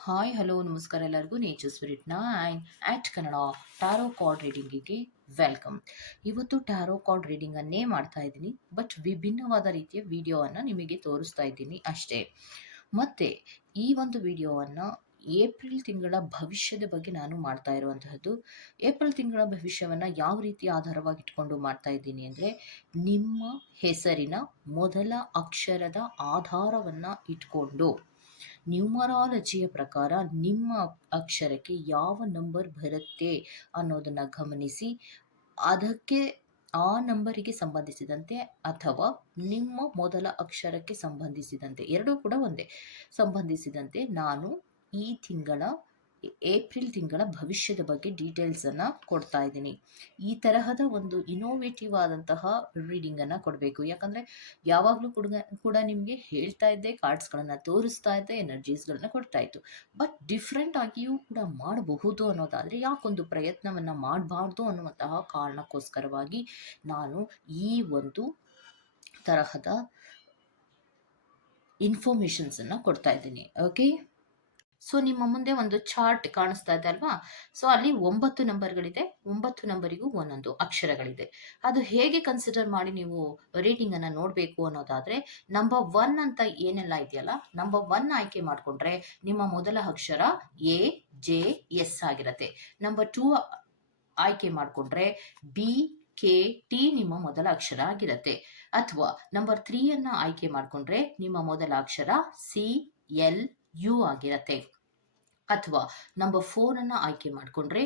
Hi hello ನಮಸ್ಕಾರ ಎಲ್ಲರಿಗೂ nature spirit 9 Kannada tarot card ರೀಡಿಂಗಿಗೆ ವೆಲ್ಕಮ್. ಇವತ್ತು ಟ್ಯಾರೋ ಕಾರ್ಡ್ ರೀಡಿಂಗ್ ಅನ್ನೇ ಮಾಡ್ತಾ ಇದ್ದೀನಿ, ಬಟ್ ವಿಭಿನ್ನವಾದ ರೀತಿಯ ವಿಡಿಯೋವನ್ನು ನಿಮಗೆ ತೋರಿಸ್ತಾ ಇದ್ದೀನಿ ಅಷ್ಟೇ. ಮತ್ತೆ ಈ ಒಂದು ವಿಡಿಯೋವನ್ನು ಏಪ್ರಿಲ್ ತಿಂಗಳ ಭವಿಷ್ಯದ ಬಗ್ಗೆ ನಾನು ಮಾಡ್ತಾ ಇರುವಂತಹದ್ದು. ಏಪ್ರಿಲ್ ತಿಂಗಳ ಭವಿಷ್ಯವನ್ನು ಯಾವ ರೀತಿ ಆಧಾರವಾಗಿ ಇಟ್ಕೊಂಡು ಮಾಡ್ತಾ ಇದ್ದೀನಿ ಅಂದರೆ, ನಿಮ್ಮ ಹೆಸರಿನ ಮೊದಲ ಅಕ್ಷರದ ಆಧಾರವನ್ನು ಇಟ್ಕೊಂಡು ನ್ಯೂಮರಾಲಜಿಯ ಪ್ರಕಾರ ನಿಮ್ಮ ಅಕ್ಷರಕ್ಕೆ ಯಾವ ನಂಬರ್ ಬರುತ್ತೆ ಅನ್ನೋದನ್ನು ಗಮನಿಸಿ, ಅದಕ್ಕೆ ಆ ನಂಬರಿಗೆ ಸಂಬಂಧಿಸಿದಂತೆ ಅಥವಾ ನಿಮ್ಮ ಮೊದಲ ಅಕ್ಷರಕ್ಕೆ ಸಂಬಂಧಿಸಿದಂತೆ, ಎರಡೂ ಕೂಡ ಒಂದೇ, ಸಂಬಂಧಿಸಿದಂತೆ ನಾನು ಈ ತಿಂಗಳ ಏಪ್ರಿಲ್ ತಿಂಗಳ ಭವಿಷ್ಯದ ಬಗ್ಗೆ ಡೀಟೇಲ್ಸನ್ನು ಕೊಡ್ತಾ ಇದ್ದೀನಿ. ಈ ತರಹದ ಒಂದು ಇನೋವೇಟಿವ್ ಆದಂತಹ ರೀಡಿಂಗನ್ನು ಕೊಡಬೇಕು. ಯಾಕಂದರೆ ಯಾವಾಗಲೂ ಕೂಡ ನಿಮಗೆ ಹೇಳ್ತಾ ಇದ್ದೆ, ಕಾರ್ಡ್ಸ್ಗಳನ್ನು ತೋರಿಸ್ತಾ ಇದ್ದೆ, ಎನರ್ಜೀಸ್ಗಳನ್ನ ಕೊಡ್ತಾ ಇತ್ತು. ಬಟ್ ಡಿಫ್ರೆಂಟ್ ಆಗಿಯೂ ಕೂಡ ಮಾಡಬಹುದು ಅನ್ನೋದಾದರೆ ಯಾಕೊಂದು ಪ್ರಯತ್ನವನ್ನು ಮಾಡಬಾರ್ದು ಅನ್ನುವಂತಹ ಕಾರಣಕ್ಕೋಸ್ಕರವಾಗಿ ನಾನು ಈ ಒಂದು ತರಹದ ಇನ್ಫಾರ್ಮೇಷನ್ಸನ್ನು ಕೊಡ್ತಾ ಇದ್ದೀನಿ. ಓಕೆ, ಸೊ ನಿಮ್ಮ ಮುಂದೆ ಒಂದು ಚಾರ್ಟ್ ಕಾಣಿಸ್ತಾ ಇದೆ ಅಲ್ವಾ? ಸೊ ಅಲ್ಲಿ 9 ನಂಬರ್ಗಳಿದೆ, 9 ನಂಬರಿಗೂ ಒಂದೊಂದು ಅಕ್ಷರಗಳಿದೆ. ಅದು ಹೇಗೆ ಕನ್ಸಿಡರ್ ಮಾಡಿ ನೀವು ರೀಡಿಂಗ್ ಅನ್ನ ನೋಡಬೇಕು ಅನ್ನೋದಾದ್ರೆ, ನಂಬರ್ 1 ಅಂತ ಏನೆಲ್ಲ ಇದೆಯಲ್ಲ, ನಂಬರ್ 1 ಆಯ್ಕೆ ಮಾಡಿಕೊಂಡ್ರೆ ನಿಮ್ಮ ಮೊದಲ ಅಕ್ಷರ ಎ ಜೆ ಎಸ್ ಆಗಿರುತ್ತೆ. ನಂಬರ್ 2 ಆಯ್ಕೆ ಮಾಡಿಕೊಂಡ್ರೆ ಬಿ ಕೆ ಟಿ ನಿಮ್ಮ ಮೊದಲ ಅಕ್ಷರ ಆಗಿರುತ್ತೆ. ಅಥವಾ ನಂಬರ್ 3 ಅನ್ನ ಆಯ್ಕೆ ಮಾಡಿಕೊಂಡ್ರೆ ನಿಮ್ಮ ಮೊದಲ ಅಕ್ಷರ ಸಿ ಎಲ್ ಯು ಆಗಿರತ್ತೆ. ಅಥವಾ ನಂಬರ್ 4 ಅನ್ನ ಆಯ್ಕೆ ಮಾಡಿಕೊಂಡ್ರೆ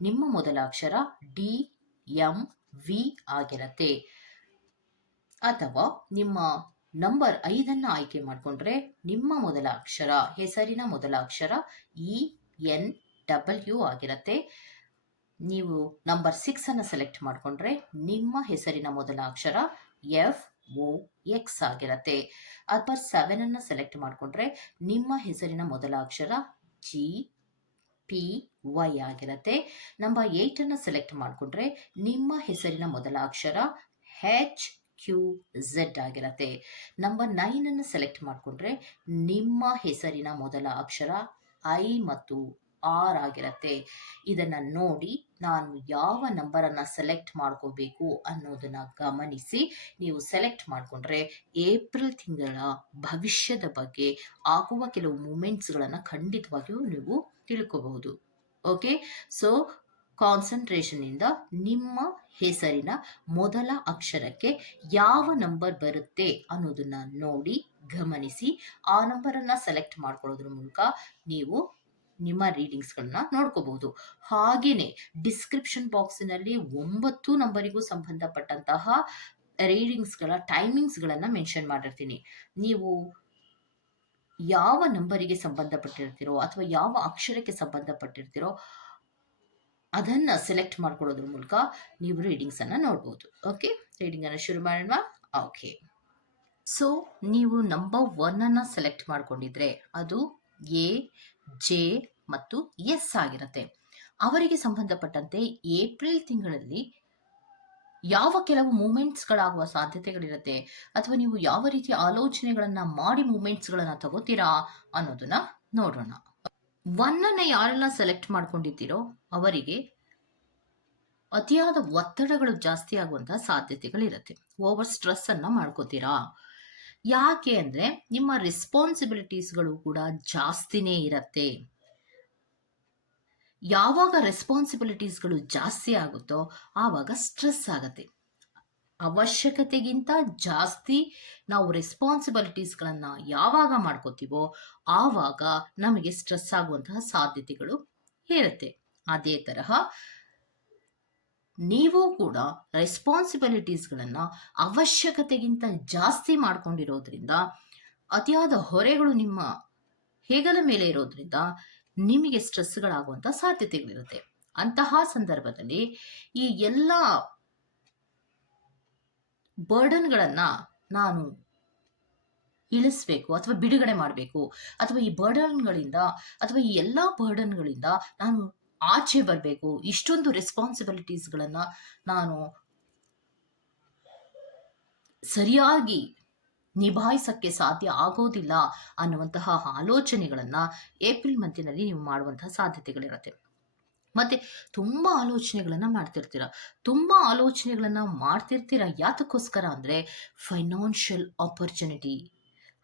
ನಿಮ್ಮ ಮೊದಲ ಅಕ್ಷರ ಡಿ ಎಂ ವಿ ಆಗಿರತ್ತೆ. ಅಥವಾ ನಿಮ್ಮ ನಂಬರ್ 5 ಅನ್ನ ಆಯ್ಕೆ ಮಾಡಿಕೊಂಡ್ರೆ ನಿಮ್ಮ ಮೊದಲ ಅಕ್ಷರ, ಹೆಸರಿನ ಮೊದಲ ಅಕ್ಷರ ಇ ಎನ್ ಡಬ್ಲ್ಯೂ ಆಗಿರತ್ತೆ. ನೀವು ನಂಬರ್ 6 ಅನ್ನ ಸೆಲೆಕ್ಟ್ ಮಾಡಿಕೊಂಡ್ರೆ ನಿಮ್ಮ ಹೆಸರಿನ ಮೊದಲ ಅಕ್ಷರ ಎಫ್ ಒ ಎಕ್ಸ್ ಆಗಿರತ್ತೆ. ಅಥವಾ 7 ಅನ್ನ ಸೆಲೆಕ್ಟ್ ಮಾಡಿಕೊಂಡ್ರೆ ನಿಮ್ಮ ಹೆಸರಿನ ಮೊದಲ ಅಕ್ಷರ ಜಿ ಪಿ ವೈ ಆಗಿರತ್ತೆ. ನಂಬರ್ 8 ಅನ್ನ ಸೆಲೆಕ್ಟ್ ಮಾಡಿಕೊಂಡ್ರೆ ನಿಮ್ಮ ಹೆಸರಿನ ಮೊದಲ ಅಕ್ಷರ ಹೆಚ್ ಕ್ಯೂ ಝೆಡ್ ಆಗಿರತ್ತೆ. ನಂಬರ್ 9 ಅನ್ನು ಸೆಲೆಕ್ಟ್ ಮಾಡಿಕೊಂಡ್ರೆ ನಿಮ್ಮ ಹೆಸರಿನ ಮೊದಲ ಅಕ್ಷರ ಐ ಮತ್ತು ಆರ್ ಆಗಿರತ್ತೆ. ಇದನ್ನ ನೋಡಿ ನಾನು ಯಾವ ನಂಬರನ್ನು ಸೆಲೆಕ್ಟ್ ಮಾಡ್ಕೋಬೇಕು ಅನ್ನೋದನ್ನ ಗಮನಿಸಿ ನೀವು ಸೆಲೆಕ್ಟ್ ಮಾಡಿಕೊಂಡ್ರೆ ಏಪ್ರಿಲ್ ತಿಂಗಳ ಭವಿಷ್ಯದ ಬಗ್ಗೆ ಆಗುವ ಕೆಲವು ಮೂಮೆಂಟ್ಸ್ಗಳನ್ನು ಖಂಡಿತವಾಗಿಯೂ ನೀವು ತಿಳ್ಕೋಬಹುದು. ಓಕೆ, ಸೊ ಕಾನ್ಸಂಟ್ರೇಷನ್ ಇಂದ ನಿಮ್ಮ ಹೆಸರಿನ ಮೊದಲ ಅಕ್ಷರಕ್ಕೆ ಯಾವ ನಂಬರ್ ಬರುತ್ತೆ ಅನ್ನೋದನ್ನ ನೋಡಿ ಗಮನಿಸಿ ಆ ನಂಬರನ್ನು ಸೆಲೆಕ್ಟ್ ಮಾಡ್ಕೊಳ್ಳೋದ್ರ ಮೂಲಕ ನೀವು ನಿಮ್ಮ ರೀಡಿಂಗ್ಸ್ಗಳನ್ನ ನೋಡ್ಕೋಬಹುದು. ಹಾಗೇನೆ ಡಿಸ್ಕ್ರಿಪ್ಷನ್ ಬಾಕ್ಸಿನಲ್ಲಿ 9 ನಂಬರಿಗೂ ಸಂಬಂಧಪಟ್ಟಂತಹ ರೀಡಿಂಗ್ಸ್ಗಳ ಟೈಮಿಂಗ್ಸ್ಗಳನ್ನು ಮೆನ್ಷನ್ ಮಾಡಿರ್ತೀನಿ. ನೀವು ಯಾವ ನಂಬರಿಗೆ ಸಂಬಂಧಪಟ್ಟಿರ್ತೀರೋ ಅಥವಾ ಯಾವ ಅಕ್ಷರಕ್ಕೆ ಸಂಬಂಧಪಟ್ಟಿರ್ತೀರೋ ಅದನ್ನ ಸೆಲೆಕ್ಟ್ ಮಾಡ್ಕೊಳ್ಳೋದ್ರ ಮೂಲಕ ನೀವು ರೀಡಿಂಗ್ಸ್ ಅನ್ನ ನೋಡ್ಬೋದು. ಓಕೆ, ರೀಡಿಂಗ್ ಅನ್ನ ಶುರು ಮಾಡೋಣ. ಓಕೆ, ಸೊ ನೀವು ನಂಬರ್ 1 ಅನ್ನ ಸೆಲೆಕ್ಟ್ ಮಾಡ್ಕೊಂಡಿದ್ರೆ ಅದು ಎ ಜೆ ಮತ್ತು ಎಸ್ ಆಗಿರುತ್ತೆ. ಅವರಿಗೆ ಸಂಬಂಧಪಟ್ಟಂತೆ ಏಪ್ರಿಲ್ ತಿಂಗಳಲ್ಲಿ ಯಾವ ಕೆಲವು ಮೂಮೆಂಟ್ಸ್ಗಳಾಗುವ ಸಾಧ್ಯತೆಗಳಿರುತ್ತೆ ಅಥವಾ ನೀವು ಯಾವ ರೀತಿಯ ಆಲೋಚನೆಗಳನ್ನ ಮಾಡಿ ಮೂಮೆಂಟ್ಸ್ಗಳನ್ನ ತಗೋತೀರಾ ಅನ್ನೋದನ್ನ ನೋಡೋಣ. 1 ಅನ್ನ ಯಾರೆಲ್ಲ ಸೆಲೆಕ್ಟ್ ಮಾಡ್ಕೊಂಡಿದ್ದೀರೋ ಅವರಿಗೆ ಅತಿಯಾದ ಒತ್ತಡಗಳು ಜಾಸ್ತಿ ಆಗುವಂತಹ ಸಾಧ್ಯತೆಗಳಿರುತ್ತೆ. ಓವರ್ ಸ್ಟ್ರೆಸ್ ಅನ್ನ ಮಾಡ್ಕೋತೀರಾ. ಯಾಕೆ ಅಂದ್ರೆ ನಿಮ್ಮ ರೆಸ್ಪಾನ್ಸಿಬಿಲಿಟೀಸ್ಗಳು ಕೂಡ ಜಾಸ್ತಿನೇ ಇರತ್ತೆ. ಯಾವಾಗ ರೆಸ್ಪಾನ್ಸಿಬಿಲಿಟೀಸ್ಗಳು ಜಾಸ್ತಿ ಆಗುತ್ತೋ ಆವಾಗ ಸ್ಟ್ರೆಸ್ ಆಗತ್ತೆ. ಅವಶ್ಯಕತೆಗಿಂತ ಜಾಸ್ತಿ ನಾವು ರೆಸ್ಪಾನ್ಸಿಬಿಲಿಟೀಸ್ಗಳನ್ನ ಯಾವಾಗ ಮಾಡ್ಕೋತೀವೋ ಆವಾಗ ನಮಗೆ ಸ್ಟ್ರೆಸ್ ಆಗುವಂತಹ ಸಾಧ್ಯತೆಗಳು ಇರುತ್ತೆ. ಅದೇ ತರಹ ನೀವು ಕೂಡ ರೆಸ್ಪಾನ್ಸಿಬಿಲಿಟೀಸ್ಗಳನ್ನ ಅವಶ್ಯಕತೆಗಿಂತ ಜಾಸ್ತಿ ಮಾಡ್ಕೊಂಡಿರೋದ್ರಿಂದ ಅತಿಯಾದ ಹೊರೆಗಳು ನಿಮ್ಮ ಹೆಗಲ ಮೇಲೆ ಇರೋದ್ರಿಂದ ನಿಮಗೆ ಸ್ಟ್ರೆಸ್ಗಳಾಗುವಂಥ ಸಾಧ್ಯತೆಗಳಿರುತ್ತೆ. ಅಂತಹ ಸಂದರ್ಭದಲ್ಲಿ ಈ ಎಲ್ಲ ಬರ್ಡನ್ಗಳನ್ನು ನಾನು ಇಳಿಸ್ಬೇಕು ಅಥವಾ ಬಿಡುಗಡೆ ಮಾಡಬೇಕು ಅಥವಾ ಈ ಬರ್ಡನ್ಗಳಿಂದ ಅಥವಾ ಈ ಎಲ್ಲ ಬರ್ಡನ್ಗಳಿಂದ ನಾನು ಆಚೆ ಬರಬೇಕು, ಇಷ್ಟೊಂದು ರೆಸ್ಪಾನ್ಸಿಬಿಲಿಟೀಸ್ಗಳನ್ನು ನಾನು ಸರಿಯಾಗಿ ನಿಭಾಯಿಸಕ್ಕೆ ಸಾಧ್ಯ ಆಗೋದಿಲ್ಲ ಅನ್ನುವಂತಹ ಆಲೋಚನೆಗಳನ್ನ ಏಪ್ರಿಲ್ ಮಂತಿನಲ್ಲಿ ನೀವು ಮಾಡುವಂತಹ ಸಾಧ್ಯತೆಗಳಿರುತ್ತೆ. ಮತ್ತೆ ತುಂಬಾ ಆಲೋಚನೆಗಳನ್ನ ಮಾಡ್ತಿರ್ತೀರ. ತುಂಬಾ ಆಲೋಚನೆಗಳನ್ನ ಮಾಡ್ತಿರ್ತೀರ ಯಾತಕ್ಕೋಸ್ಕರ ಅಂದ್ರೆ ಫೈನಾನ್ಷಿಯಲ್ ಆಪರ್ಚುನಿಟಿ,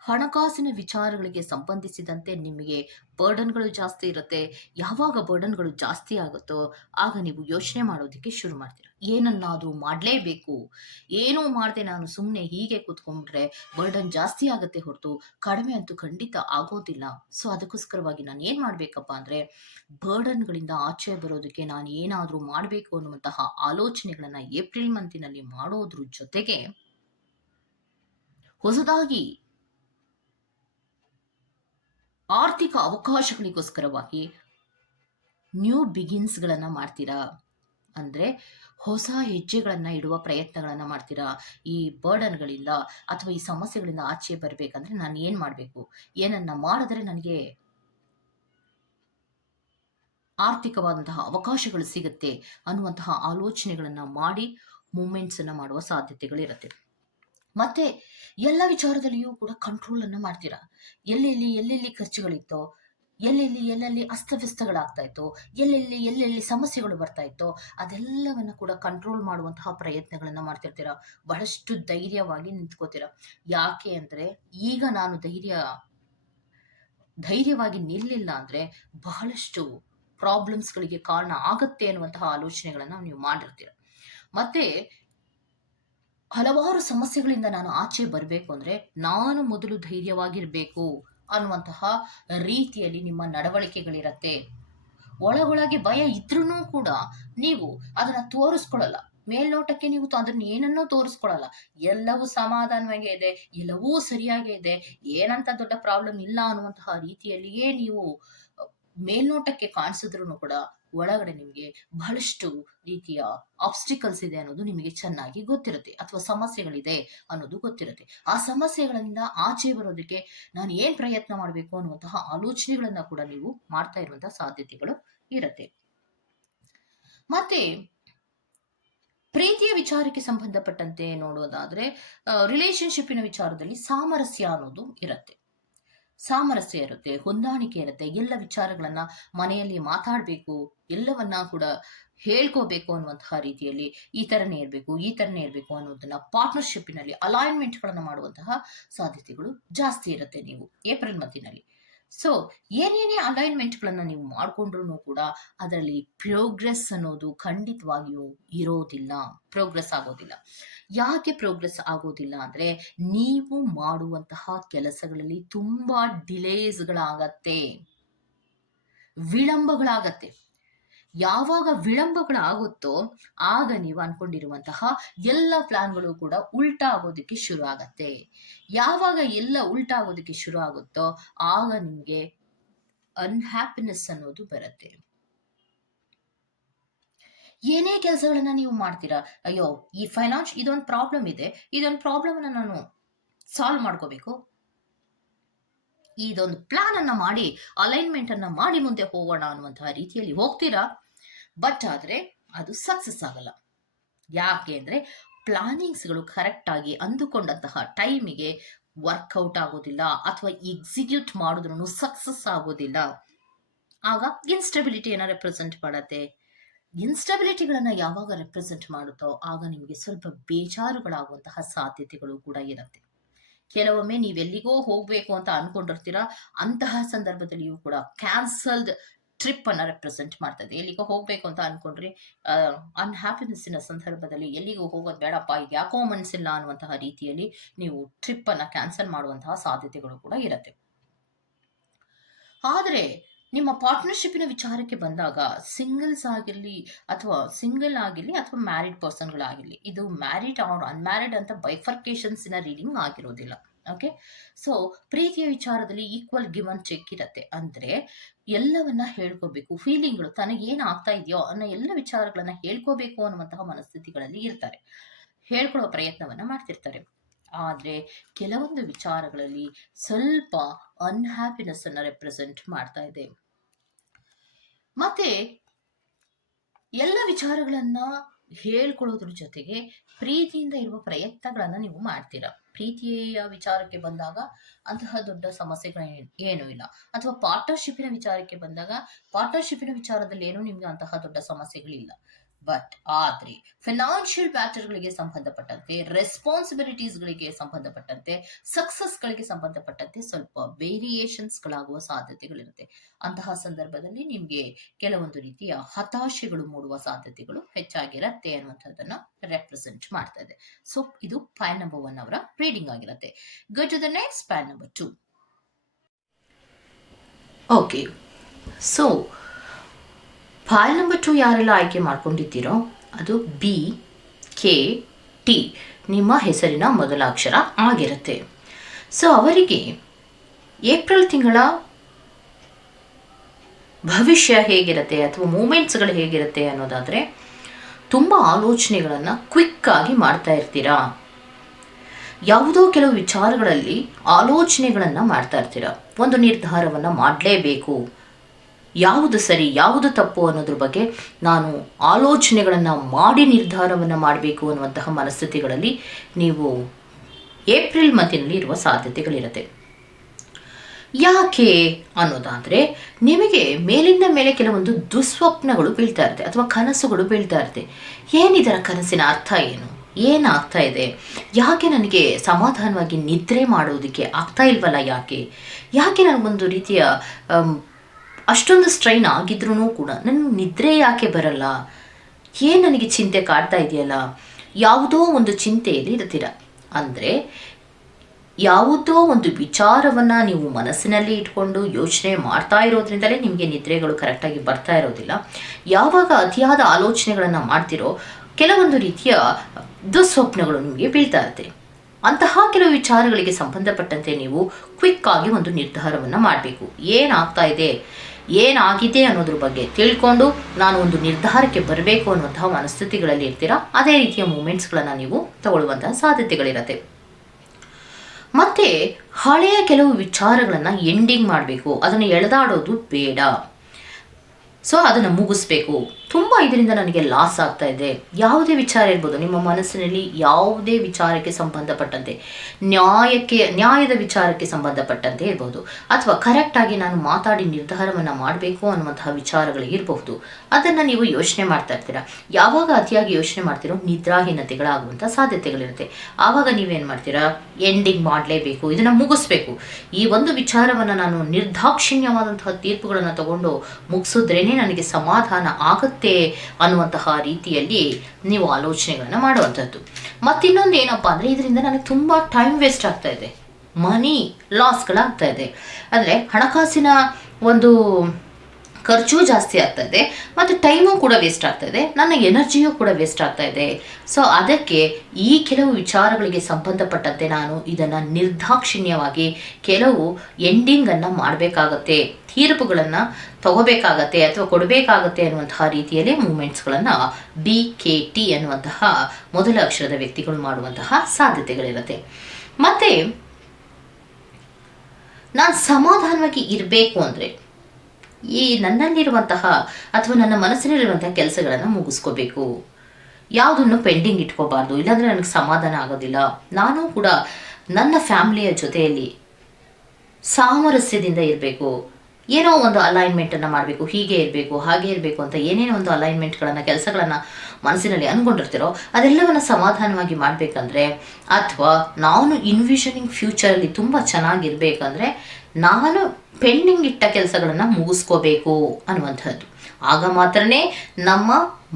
ಹಣಕಾಸಿನ ವಿಚಾರಗಳಿಗೆ ಸಂಬಂಧಿಸಿದಂತೆ ನಿಮಗೆ ಬರ್ಡನ್ಗಳು ಜಾಸ್ತಿ ಇರುತ್ತೆ. ಯಾವಾಗ ಬರ್ಡನ್ಗಳು ಜಾಸ್ತಿ ಆಗುತ್ತೋ ಆಗ ನೀವು ಯೋಚನೆ ಮಾಡೋದಕ್ಕೆ ಶುರು ಮಾಡ್ತೀರ. ಏನನ್ನಾದರೂ ಮಾಡಲೇಬೇಕು, ಏನೂ ಮಾಡದೆ ನಾನು ಸುಮ್ಮನೆ ಹೀಗೆ ಕೂತ್ಕೊಂಡ್ರೆ ಬರ್ಡನ್ ಜಾಸ್ತಿ ಆಗುತ್ತೆ ಹೊರತು ಕಡಿಮೆ ಅಂತೂ ಖಂಡಿತ ಆಗೋದಿಲ್ಲ. ಸೊ ಅದಕ್ಕೋಸ್ಕರವಾಗಿ ನಾನು ಏನು ಮಾಡಬೇಕಪ್ಪ ಅಂದರೆ ಬರ್ಡನ್ಗಳಿಂದ ಆಚೆ ಬರೋದಕ್ಕೆ ನಾನು ಏನಾದರೂ ಮಾಡಬೇಕು ಅನ್ನುವಂತಹ ಆಲೋಚನೆಗಳನ್ನು ಏಪ್ರಿಲ್ ಮಂತಿನಲ್ಲಿ ಮಾಡೋದ್ರ ಜೊತೆಗೆ ಹೊಸದಾಗಿ ಆರ್ಥಿಕ ಅವಕಾಶಗಳಿಗೋಸ್ಕರವಾಗಿ ನ್ಯೂ ಬಿಗಿನ್ಸ್ಗಳನ್ನು ಮಾಡ್ತೀರಾ. ಅಂದರೆ ಹೊಸ ಹೆಜ್ಜೆಗಳನ್ನು ಇಡುವ ಪ್ರಯತ್ನಗಳನ್ನು ಮಾಡ್ತೀರಾ. ಈ ಬರ್ಡನ್ಗಳಿಂದ ಅಥವಾ ಈ ಸಮಸ್ಯೆಗಳಿಂದ ಆಚೆ ಬರಬೇಕಂದ್ರೆ ನಾನು ಏನು ಮಾಡಬೇಕು, ಏನನ್ನ ಮಾಡಿದ್ರೆ ನನಗೆ ಆರ್ಥಿಕವಾದಂತಹ ಅವಕಾಶಗಳು ಸಿಗುತ್ತೆ ಅನ್ನುವಂತಹ ಆಲೋಚನೆಗಳನ್ನು ಮಾಡಿ ಮೂಮೆಂಟ್ಸನ್ನು ಮಾಡುವ ಸಾಧ್ಯತೆಗಳಿರುತ್ತೆ. ಮತ್ತೆ ಎಲ್ಲ ವಿಚಾರದಲ್ಲಿಯೂ ಕೂಡ ಕಂಟ್ರೋಲನ್ನು ಮಾಡ್ತೀರಾ. ಎಲ್ಲೆಲ್ಲಿ ಖರ್ಚುಗಳಿತ್ತೋ, ಎಲ್ಲೆಲ್ಲಿ ಅಸ್ತವ್ಯಸ್ತಗಳಾಗ್ತಾ ಇತ್ತೋ, ಎಲ್ಲೆಲ್ಲಿ ಸಮಸ್ಯೆಗಳು ಬರ್ತಾ ಇತ್ತೋ ಅದೆಲ್ಲವನ್ನ ಕೂಡ ಕಂಟ್ರೋಲ್ ಮಾಡುವಂತಹ ಪ್ರಯತ್ನಗಳನ್ನು ಮಾಡ್ತಿರ್ತೀರಾ. ಬಹಳಷ್ಟು ಧೈರ್ಯವಾಗಿ ನಿಂತ್ಕೋತೀರಾ. ಯಾಕೆ ಅಂದರೆ ಈಗ ನಾನು ಧೈರ್ಯವಾಗಿ ನಿಲ್ಲಿಲ್ಲ ಅಂದರೆ ಬಹಳಷ್ಟು ಪ್ರಾಬ್ಲಮ್ಸ್ಗಳಿಗೆ ಕಾರಣ ಆಗುತ್ತೆ ಅನ್ನುವಂತಹ ಆಲೋಚನೆಗಳನ್ನು ನೀವು ಮಾಡಿರ್ತೀರ. ಮತ್ತೆ ಹಲವಾರು ಸಮಸ್ಯೆಗಳಿಂದ ನಾನು ಆಚೆ ಬರಬೇಕು ಅಂದರೆ ನಾನು ಮೊದಲು ಧೈರ್ಯವಾಗಿರಬೇಕು ಅನ್ನುವಂತಹ ರೀತಿಯಲ್ಲಿ ನಿಮ್ಮ ನಡವಳಿಕೆಗಳಿರತ್ತೆ. ಒಳಗೊಳಗೆ ಭಯ ಇದ್ರೂ ಕೂಡ ನೀವು ಅದನ್ನ ತೋರಿಸ್ಕೊಳ್ಳಲ್ಲ. ಮೇಲ್ನೋಟಕ್ಕೆ ನೀವು ಅದನ್ನ ಏನನ್ನೂ ತೋರಿಸ್ಕೊಳ್ಳಲ್ಲ. ಎಲ್ಲವೂ ಸಮಾಧಾನವಾಗೇ ಇದೆ, ಎಲ್ಲವೂ ಸರಿಯಾಗೇ ಇದೆ, ಏನಂತ ದೊಡ್ಡ ಪ್ರಾಬ್ಲಮ್ ಇಲ್ಲ ಅನ್ನುವಂತಹ ರೀತಿಯಲ್ಲಿಯೇ ನೀವು ಮೇಲ್ನೋಟಕ್ಕೆ ಕಾಣಿಸಿದ್ರು ಕೂಡ ಒಳಗಡೆ ನಿಮಗೆ ಬಹಳಷ್ಟು ರೀತಿಯ ಆಬ್ಸ್ಟಿಕಲ್ಸ್ ಇದೆ ಅನ್ನೋದು ನಿಮಗೆ ಚೆನ್ನಾಗಿ ಗೊತ್ತಿರುತ್ತೆ, ಅಥವಾ ಸಮಸ್ಯೆಗಳಿದೆ ಅನ್ನೋದು ಗೊತ್ತಿರುತ್ತೆ. ಆ ಸಮಸ್ಯೆಗಳಿಂದ ಆಚೆ ಬರೋದಕ್ಕೆ ನಾನು ಏನ್ ಪ್ರಯತ್ನ ಮಾಡಬೇಕು ಅನ್ನುವಂತಹ ಆಲೋಚನೆಗಳನ್ನ ಕೂಡ ನೀವು ಮಾಡ್ತಾ ಇರುವಂತಹ ಸಾಧ್ಯತೆಗಳು ಇರುತ್ತೆ. ಮತ್ತೆ ಪ್ರೀತಿಯ ವಿಚಾರಕ್ಕೆ ಸಂಬಂಧಪಟ್ಟಂತೆ ನೋಡೋದಾದ್ರೆ ರಿಲೇಶನ್ಶಿಪ್ಪಿನ ವಿಚಾರದಲ್ಲಿ ಸಾಮರಸ್ಯ ಅನ್ನೋದು ಇರುತ್ತೆ. ಸಾಮರಸ್ಯ ಇರುತ್ತೆ, ಹೊಂದಾಣಿಕೆ ಇರುತ್ತೆ. ಎಲ್ಲ ವಿಚಾರಗಳನ್ನ ಮನೆಯಲ್ಲಿ ಮಾತಾಡಬೇಕು, ಎಲ್ಲವನ್ನ ಕೂಡ ಹೇಳ್ಕೋಬೇಕು ಅನ್ನುವಂತಹ ರೀತಿಯಲ್ಲಿ ಈ ತರನೇ ಇರಬೇಕು ಅನ್ನೋದನ್ನ ಪಾರ್ಟ್ನರ್ಶಿಪ್ಪಿನಲ್ಲಿ ಅಲೈನ್ಮೆಂಟ್ಗಳನ್ನು ಮಾಡುವಂತಹ ಸಾಧ್ಯತೆಗಳು ಜಾಸ್ತಿ ಇರುತ್ತೆ ನೀವು ಏಪ್ರಿಲ್ ಮಂತಿನಲ್ಲಿ. ಸೊ ಏನೇನೇ ಅಲೈನ್ಮೆಂಟ್ಗಳನ್ನು ನೀವು ಮಾಡಿಕೊಂಡ್ರು ಕೂಡ ಅದರಲ್ಲಿ ಪ್ರೋಗ್ರೆಸ್ ಅನ್ನೋದು ಖಂಡಿತವಾಗಿಯೂ ಇರೋದಿಲ್ಲ, ಪ್ರೋಗ್ರೆಸ್ ಆಗೋದಿಲ್ಲ. ಯಾಕೆ ಪ್ರೋಗ್ರೆಸ್ ಆಗೋದಿಲ್ಲ ಅಂದರೆ ನೀವು ಮಾಡುವಂತಹ ಕೆಲಸಗಳಲ್ಲಿ ತುಂಬಾ ಡಿಲೇಸ್ಗಳಾಗತ್ತೆ, ವಿಳಂಬಗಳಾಗತ್ತೆ. ಯಾವಾಗ ವಿಳಂಬಗಳಾಗುತ್ತೋ ಆಗ ನೀವು ಅನ್ಕೊಂಡಿರುವಂತಹ ಎಲ್ಲ ಪ್ಲಾನ್ಗಳು ಕೂಡ ಉಲ್ಟಾ ಆಗೋದಕ್ಕೆ ಶುರು ಆಗತ್ತೆ. ಯಾವಾಗ ಎಲ್ಲ ಉಲ್ಟಾ ಆಗೋದಕ್ಕೆ ಶುರು ಆಗುತ್ತೋ ಆಗ ನಿಮಗೆ ಅನ್ಹ್ಯಾಪಿನೆಸ್ ಅನ್ನೋದು ಬರುತ್ತೆ. ಏನೇ ಕೆಲಸಗಳನ್ನ ನೀವು ಮಾಡ್ತೀರಾ, ಅಯ್ಯೋ ಈ ಇದೊಂದು ಪ್ರಾಬ್ಲಮ್ ಇದೆ, ಇದೊಂದು ಪ್ರಾಬ್ಲಮ್ ಅನ್ನ ನಾನು ಸಾಲ್ವ್ ಮಾಡ್ಕೋಬೇಕು, ಇದೊಂದು ಪ್ಲಾನ್ ಅನ್ನ ಮಾಡಿ ಅಲೈನ್ಮೆಂಟ್ ಅನ್ನ ಮಾಡಿ ಮುಂದೆ ಹೋಗೋಣ ಅನ್ನುವಂತಹ ರೀತಿಯಲ್ಲಿ ಹೋಗ್ತೀರಾ. ಬಟ್ ಆದ್ರೆ ಅದು ಸಕ್ಸಸ್ ಆಗಲ್ಲ. ಯಾಕೆ ಅಂದ್ರೆ ಪ್ಲಾನಿಂಗ್ಸ್ಗಳು ಕರೆಕ್ಟ್ ಆಗಿ ಅಂದುಕೊಂಡಂತಹ ಟೈಮಿಗೆ ವರ್ಕೌಟ್ ಆಗೋದಿಲ್ಲ, ಅಥವಾ ಎಕ್ಸಿಕ್ಯೂಟ್ ಮಾಡಿದ್ರು ಸಕ್ಸಸ್ ಆಗೋದಿಲ್ಲ. ಆಗ ಇನ್ಸ್ಟೆಬಿಲಿಟಿಯನ್ನ ರೆಪ್ರೆಸೆಂಟ್ ಮಾಡುತ್ತೆ. ಇನ್ಸ್ಟೆಬಿಲಿಟಿಗಳನ್ನ ಯಾವಾಗ ರೆಪ್ರೆಸೆಂಟ್ ಮಾಡುತ್ತೋ ಆಗ ನಿಮಗೆ ಸ್ವಲ್ಪ ಬೇಜಾರುಗಳಾಗುವಂತಹ ಸಾಧ್ಯತೆಗಳು ಕೂಡ ಇರುತ್ತೆ. ಕೆಲವೊಮ್ಮೆ ನೀವೆಲ್ಲಿಗೋ ಹೋಗ್ಬೇಕು ಅಂತ ಅನ್ಕೊಂಡಿರ್ತೀರಾ, ಅಂತಹ ಸಂದರ್ಭದಲ್ಲಿಯೂ ಕೂಡ ಕ್ಯಾನ್ಸಲ್ಡ್ ಟ್ರಿಪ್ ಅನ್ನ ರೆಪ್ರೆಸೆಂಟ್ ಮಾಡ್ತದೆ. ಎಲ್ಲಿಗೋ ಹೋಗ್ಬೇಕು ಅಂತ ಅನ್ಕೊಂಡ್ರಿ, ಅನ್ಹ್ಯಾಪಿನೆಸ್ಸಿನ ಸಂದರ್ಭದಲ್ಲಿ ಎಲ್ಲಿಗೂ ಹೋಗೋದು ಬೇಡಪ್ಪ, ಇದು ಯಾಕೋ ಮನಸ್ಸಿಲ್ಲ ಅನ್ನುವಂತಹ ರೀತಿಯಲ್ಲಿ ನೀವು ಟ್ರಿಪ್ ಅನ್ನ ಕ್ಯಾನ್ಸಲ್ ಮಾಡುವಂತಹ ಸಾಧ್ಯತೆಗಳು ಕೂಡ ಇರುತ್ತೆ. ಆದರೆ ನಿಮ್ಮ ಪಾರ್ಟ್ನರ್ಶಿಪ್ಪಿನ ವಿಚಾರಕ್ಕೆ ಬಂದಾಗ ಸಿಂಗಲ್ ಆಗಿರಲಿ ಅಥವಾ ಮ್ಯಾರಿಡ್ ಪರ್ಸನ್ಗಳಾಗಿರಲಿ, ಇದು ಮ್ಯಾರಿಡ್ ಆರ್ ಅನ್ಮ್ಯಾರಿಡ್ ಅಂತ ಬೈಫರ್ಕೇಶನ್ಸಿನ ರೀಡಿಂಗ್ ಆಗಿರೋದಿಲ್ಲ. ಓಕೆ, ಸೊ ಪ್ರೀತಿಯ ವಿಚಾರದಲ್ಲಿ ಈಕ್ವಲ್ ಗಿವ್ ಅಂಡ್ ಚೆಕ್ ಇರುತ್ತೆ. ಅಂದ್ರೆ ಎಲ್ಲವನ್ನ ಹೇಳ್ಕೋಬೇಕು, ಫೀಲಿಂಗ್ಗಳು ತನಗೇನು ಆಗ್ತಾ ಇದೆಯೋ ಅನ್ನೋ ಎಲ್ಲ ವಿಚಾರಗಳನ್ನ ಹೇಳ್ಕೋಬೇಕು ಅನ್ನುವಂತಹ ಮನಸ್ಥಿತಿಗಳಲ್ಲಿ ಇರ್ತಾರೆ, ಹೇಳ್ಕೊಳ್ಳೋ ಪ್ರಯತ್ನವನ್ನ ಮಾಡ್ತಿರ್ತಾರೆ. ಆದ್ರೆ ಕೆಲವೊಂದು ವಿಚಾರಗಳಲ್ಲಿ ಸ್ವಲ್ಪ ಅನ್ಹ್ಯಾಪಿನೆಸ್ ಅನ್ನ ರೆಪ್ರೆಸೆಂಟ್ ಮಾಡ್ತಾ ಇದೆ. ಮತ್ತೆ ಎಲ್ಲ ವಿಚಾರಗಳನ್ನ ಹೇಳ್ಕೊಳ್ಳೋದ್ರ ಜೊತೆಗೆ ಪ್ರೀತಿಯಿಂದ ಇರುವ ಪ್ರಯತ್ನಗಳನ್ನ ನೀವು ಮಾಡ್ತೀರಾ. ಪ್ರೀತಿಯ ವಿಚಾರಕ್ಕೆ ಬಂದಾಗ ಅಂತಹ ದೊಡ್ಡ ಸಮಸ್ಯೆಗಳು ಏನೂ ಇಲ್ಲ. ಅಥವಾ ಪಾರ್ಟ್ನರ್ಶಿಪ್ಪಿನ ವಿಚಾರಕ್ಕೆ ಬಂದಾಗ ಪಾರ್ಟ್ನರ್ಶಿಪ್ಪಿನ ವಿಚಾರದಲ್ಲಿ ಏನು ನಿಮ್ಗೆ ಅಂತಹ ದೊಡ್ಡ ಸಮಸ್ಯೆಗಳಿಲ್ಲ. ಬಟ್ ಆದ್ರೆ ಫಿನಾನ್ಷಿಯಲ್ ಮ್ಯಾಟರ್ಗಳಿಗೆ ಸಂಬಂಧಪಟ್ಟಂತೆ, ರೆಸ್ಪಾನ್ಸಿಬಿಲಿಟೀಸ್ಗಳಿಗೆ ಸಂಬಂಧಪಟ್ಟಂತೆ, ಸಕ್ಸಸ್ಗಳಿಗೆ ಸಂಬಂಧಪಟ್ಟಂತೆ ಸ್ವಲ್ಪ ವೇರಿಯೇಷನ್ಸ್ಗಳಾಗುವ ಸಾಧ್ಯತೆಗಳಿರುತ್ತೆ. ಅಂತಹ ಸಂದರ್ಭದಲ್ಲಿ ನಿಮ್ಗೆ ಕೆಲವೊಂದು ರೀತಿಯ ಹತಾಶೆಗಳು ಮೂಡುವ ಸಾಧ್ಯತೆಗಳು ಹೆಚ್ಚಾಗಿರತ್ತೆ ಅನ್ನುವಂಥದ್ದನ್ನ ರೆಪ್ರೆಸೆಂಟ್ ಮಾಡ್ತಾ ಇದೆ. ಸೊ ಇದು ಪಾಯಿಂಟ್ ನಂಬರ್ 1 ಅವರ ರೀಡಿಂಗ್ ಆಗಿರುತ್ತೆ. Go to the next point number 2. Okay, so point number 2 ಯಾರೆಲ್ಲ ಆಯ್ಕೆ ಮಾಡ್ಕೊಂಡಿದ್ದೀರೋ ಅದು BKT ನಿಮ್ಮ ಹೆಸರಿನ ಮೊದಲ ಅಕ್ಷರ ಆಗಿರುತ್ತೆ. ಸೊ ಅವರಿಗೆ ಏಪ್ರಿಲ್ ತಿಂಗಳ ಭವಿಷ್ಯ ಹೇಗಿರುತ್ತೆ ಅಥವಾ ಮೂಮೆಂಟ್ಸ್ಗಳು ಹೇಗಿರುತ್ತೆ ಅನ್ನೋದಾದರೆ, ತುಂಬ ಆಲೋಚನೆಗಳನ್ನು ಕ್ವಿಕ್ ಆಗಿ ಮಾಡ್ತಾ ಇರ್ತೀರಾ. ಯಾವುದೋ ಕೆಲವು ವಿಚಾರಗಳಲ್ಲಿ ಆಲೋಚನೆಗಳನ್ನು ಮಾಡ್ತಾ ಇರ್ತೀರಾ. ಒಂದು ನಿರ್ಧಾರವನ್ನು ಮಾಡಲೇಬೇಕು, ಯಾವುದು ಸರಿ ಯಾವುದು ತಪ್ಪು ಅನ್ನೋದ್ರ ಬಗ್ಗೆ ನಾನು ಆಲೋಚನೆಗಳನ್ನು ಮಾಡಿ ನಿರ್ಧಾರವನ್ನು ಮಾಡಬೇಕು ಅನ್ನುವಂತಹ ಮನಸ್ಥಿತಿಗಳಲ್ಲಿ ನೀವು ಏಪ್ರಿಲ್ ಮಂತಿನಲ್ಲಿ ಇರುವ ಸಾಧ್ಯತೆಗಳಿರುತ್ತೆ. ಯಾಕೆ ಅನ್ನೋದಾದರೆ, ನಿಮಗೆ ಮೇಲಿಂದ ಮೇಲೆ ಕೆಲವೊಂದು ದುಸ್ವಪ್ನಗಳು ಬೀಳ್ತಾ ಇರುತ್ತೆ ಅಥವಾ ಕನಸುಗಳು ಬೀಳ್ತಾ ಇರುತ್ತೆ. ಏನಿದರ ಕನಸಿನ ಅರ್ಥ ಏನು, ಏನಾಗ್ತಾ ಇದೆ, ಯಾಕೆ ನನಗೆ ಸಮಾಧಾನವಾಗಿ ನಿದ್ರೆ ಮಾಡೋದಕ್ಕೆ ಆಗ್ತಾ ಇಲ್ವಲ್ಲ, ಯಾಕೆ ನನಗೊಂದು ರೀತಿಯ ಅಷ್ಟೊಂದು ಸ್ಟ್ರೈನ್ ಆಗಿದ್ರೂ ಕೂಡ ನನಗೆ ನಿದ್ರೆ ಯಾಕೆ ಬರಲ್ಲ, ಏನು ನನಗೆ ಚಿಂತೆ ಕಾಡ್ತಾ ಇದೆಯಲ್ಲ, ಯಾವುದೋ ಒಂದು ಚಿಂತೆಯಲ್ಲಿ ಇರ್ತೀರ. ಅಂದರೆ ಯಾವುದೋ ಒಂದು ವಿಚಾರವನ್ನು ನೀವು ಮನಸ್ಸಿನಲ್ಲಿ ಇಟ್ಕೊಂಡು ಯೋಚನೆ ಮಾಡ್ತಾ ಇರೋದ್ರಿಂದಲೇ ನಿಮಗೆ ನಿದ್ರೆಗಳು ಕರೆಕ್ಟಾಗಿ ಬರ್ತಾ ಇರೋದಿಲ್ಲ. ಯಾವಾಗ ಅತಿಯಾದ ಆಲೋಚನೆಗಳನ್ನು ಮಾಡ್ತಿರೋ ಕೆಲವೊಂದು ರೀತಿಯ ದುಸ್ವಪ್ನಗಳು ನಿಮಗೆ ಬೀಳ್ತಾ ಇರುತ್ತೆ. ಅಂತಹ ಕೆಲವು ವಿಚಾರಗಳಿಗೆ ಸಂಬಂಧಪಟ್ಟಂತೆ ನೀವು ಕ್ವಿಕ್ ಆಗಿ ಒಂದು ನಿರ್ಧಾರವನ್ನು ಮಾಡಬೇಕು. ಏನಾಗ್ತಾ ಇದೆ, ಏನಾಗಿದೆ ಅನ್ನೋದ್ರ ಬಗ್ಗೆ ತಿಳ್ಕೊಂಡು ನಾನು ಒಂದು ನಿರ್ಧಾರಕ್ಕೆ ಬರಬೇಕು ಅನ್ನುವಂತಹ ಮನಸ್ಥಿತಿಗಳಲ್ಲಿ ಇರ್ತೀರಾ. ಅದೇ ರೀತಿಯ ಮೂಮೆಂಟ್ಸ್ಗಳನ್ನು ನೀವು ತಗೊಳ್ಳುವಂತಹ ಸಾಧ್ಯತೆಗಳಿರುತ್ತೆ. ಮತ್ತೆ ಹಳೆಯ ಕೆಲವು ವಿಚಾರಗಳನ್ನು ಎಂಡಿಂಗ್ ಮಾಡಬೇಕು, ಅದನ್ನು ಎಳೆದಾಡೋದು ಬೇಡ. ಸೊ ಅದನ್ನು ಮುಗಿಸ್ಬೇಕು. ತುಂಬ ಇದರಿಂದ ನನಗೆ ಲಾಸ್ ಆಗ್ತಾ ಇದೆ, ಯಾವುದೇ ವಿಚಾರ ಇರ್ಬೋದು, ನಿಮ್ಮ ಮನಸ್ಸಿನಲ್ಲಿ ಯಾವುದೇ ವಿಚಾರಕ್ಕೆ ಸಂಬಂಧಪಟ್ಟಂತೆ, ನ್ಯಾಯದ ವಿಚಾರಕ್ಕೆ ಸಂಬಂಧಪಟ್ಟಂತೆ ಇರಬಹುದು, ಅಥವಾ ಕರೆಕ್ಟಾಗಿ ನಾನು ಮಾತಾಡಿ ನಿರ್ಧಾರವನ್ನು ಮಾಡಬೇಕು ಅನ್ನುವಂತಹ ವಿಚಾರಗಳು ಇರಬಹುದು. ಅದನ್ನು ನೀವು ಯೋಚನೆ ಮಾಡ್ತಾ ಇರ್ತೀರಾ. ಯಾವಾಗ ಅತಿಯಾಗಿ ಯೋಚನೆ ಮಾಡ್ತೀರೋ ನಿದ್ರಾಹೀನತೆಗಳಾಗುವಂಥ ಸಾಧ್ಯತೆಗಳಿರುತ್ತೆ. ಆವಾಗ ನೀವೇನು ಮಾಡ್ತೀರಾ, ಎಂಡಿಂಗ್ ಮಾಡಲೇಬೇಕು, ಇದನ್ನು ಮುಗಿಸ್ಬೇಕು. ಈ ಒಂದು ವಿಚಾರವನ್ನು ನಾನು ನಿರ್ದಾಕ್ಷಿಣ್ಯವಾದಂತಹ ತೀರ್ಪುಗಳನ್ನು ತಗೊಂಡು ಮುಗಿಸಿದ್ರೇ ನನಗೆ ಸಮಾಧಾನ ಆಗುತ್ತೆ ಅನ್ನುವಂತಹ ರೀತಿಯಲ್ಲಿ ನೀವು ಆಲೋಚನೆಗಳನ್ನು ಮಾಡುವಂಥದ್ದು. ಮತ್ತಿನ್ನೊಂದು ಏನಪ್ಪ ಅಂದರೆ, ಇದರಿಂದ ನನಗೆ ತುಂಬ ಟೈಮ್ ವೇಸ್ಟ್ ಆಗ್ತಾ ಇದೆ, ಮನಿ ಲಾಸ್ಗಳಾಗ್ತಾ ಇದೆ. ಅಂದರೆ ಹಣಕಾಸಿನ ಒಂದು ಖರ್ಚು ಜಾಸ್ತಿ ಆಗ್ತಾ ಇದೆ ಮತ್ತು ಟೈಮು ಕೂಡ ವೇಸ್ಟ್ ಆಗ್ತಾ ಇದೆ, ನನ್ನ ಎನರ್ಜಿಯೂ ಕೂಡ ವೇಸ್ಟ್ ಆಗ್ತಾ ಇದೆ. ಸೊ ಅದಕ್ಕೆ ಈ ಕೆಲವು ವಿಚಾರಗಳಿಗೆ ಸಂಬಂಧಪಟ್ಟಂತೆ ನಾನು ಇದನ್ನು ನಿರ್ದಾಕ್ಷಿಣ್ಯವಾಗಿ ಕೆಲವು ಎಂಡಿಂಗನ್ನು ಮಾಡಬೇಕಾಗತ್ತೆ, ತೀರ್ಪುಗಳನ್ನು ತಗೋಬೇಕಾಗತ್ತೆ ಅಥವಾ ಕೊಡಬೇಕಾಗತ್ತೆ ಅನ್ನುವಂತಹ ರೀತಿಯಲ್ಲಿ ಮೂಮೆಂಟ್ಸ್ಗಳನ್ನು BKT ಅನ್ನುವಂತಹ ಮೊದಲ ಅಕ್ಷರದ ವ್ಯಕ್ತಿಗಳು ಮಾಡುವಂತಹ ಸಾಧ್ಯತೆಗಳಿರುತ್ತೆ. ಮತ್ತು ನಾನು ಸಮಾಧಾನವಾಗಿ ಇರಬೇಕು ಅಂದರೆ ಈ ನನ್ನಲ್ಲಿರುವಂತಹ ಅಥವಾ ನನ್ನ ಮನಸ್ಸಿನಲ್ಲಿರುವಂತಹ ಕೆಲಸಗಳನ್ನು ಮುಗಿಸ್ಕೋಬೇಕು, ಯಾವುದನ್ನು ಪೆಂಡಿಂಗ್ ಇಟ್ಕೋಬಾರ್ದು, ಇಲ್ಲಾಂದರೆ ನನಗೆ ಸಮಾಧಾನ ಆಗೋದಿಲ್ಲ. ನಾನು ಕೂಡ ನನ್ನ ಫ್ಯಾಮಿಲಿಯ ಜೊತೆಯಲ್ಲಿ ಸಾಮರಸ್ಯದಿಂದ ಇರಬೇಕು, ಏನೋ ಒಂದು ಅಲೈನ್ಮೆಂಟನ್ನು ಮಾಡಬೇಕು, ಹೀಗೆ ಇರಬೇಕು ಹಾಗೆ ಇರಬೇಕು ಅಂತ ಏನೇನೋ ಒಂದು ಅಲೈನ್ಮೆಂಟ್ಗಳನ್ನು ಕೆಲಸಗಳನ್ನು ಮನಸ್ಸಿನಲ್ಲಿ ಅಂದ್ಕೊಂಡಿರ್ತೀರೋ ಅದೆಲ್ಲವನ್ನು ಸಮಾಧಾನವಾಗಿ ಮಾಡಬೇಕಂದ್ರೆ, ಅಥವಾ ನಾನು ಇನ್ವಿಷನಿಂಗ್ ಫ್ಯೂಚರಲ್ಲಿ ತುಂಬ ಚೆನ್ನಾಗಿರ್ಬೇಕಂದ್ರೆ ನಾನು ಪೆಂಡಿಂಗ್ ಇಟ್ಟ ಕೆಲಸಗಳನ್ನು ಮುಗಿಸ್ಕೋಬೇಕು ಅನ್ನುವಂಥದ್ದು. ಆಗ ಮಾತ್ರನೇ ನಮ್ಮ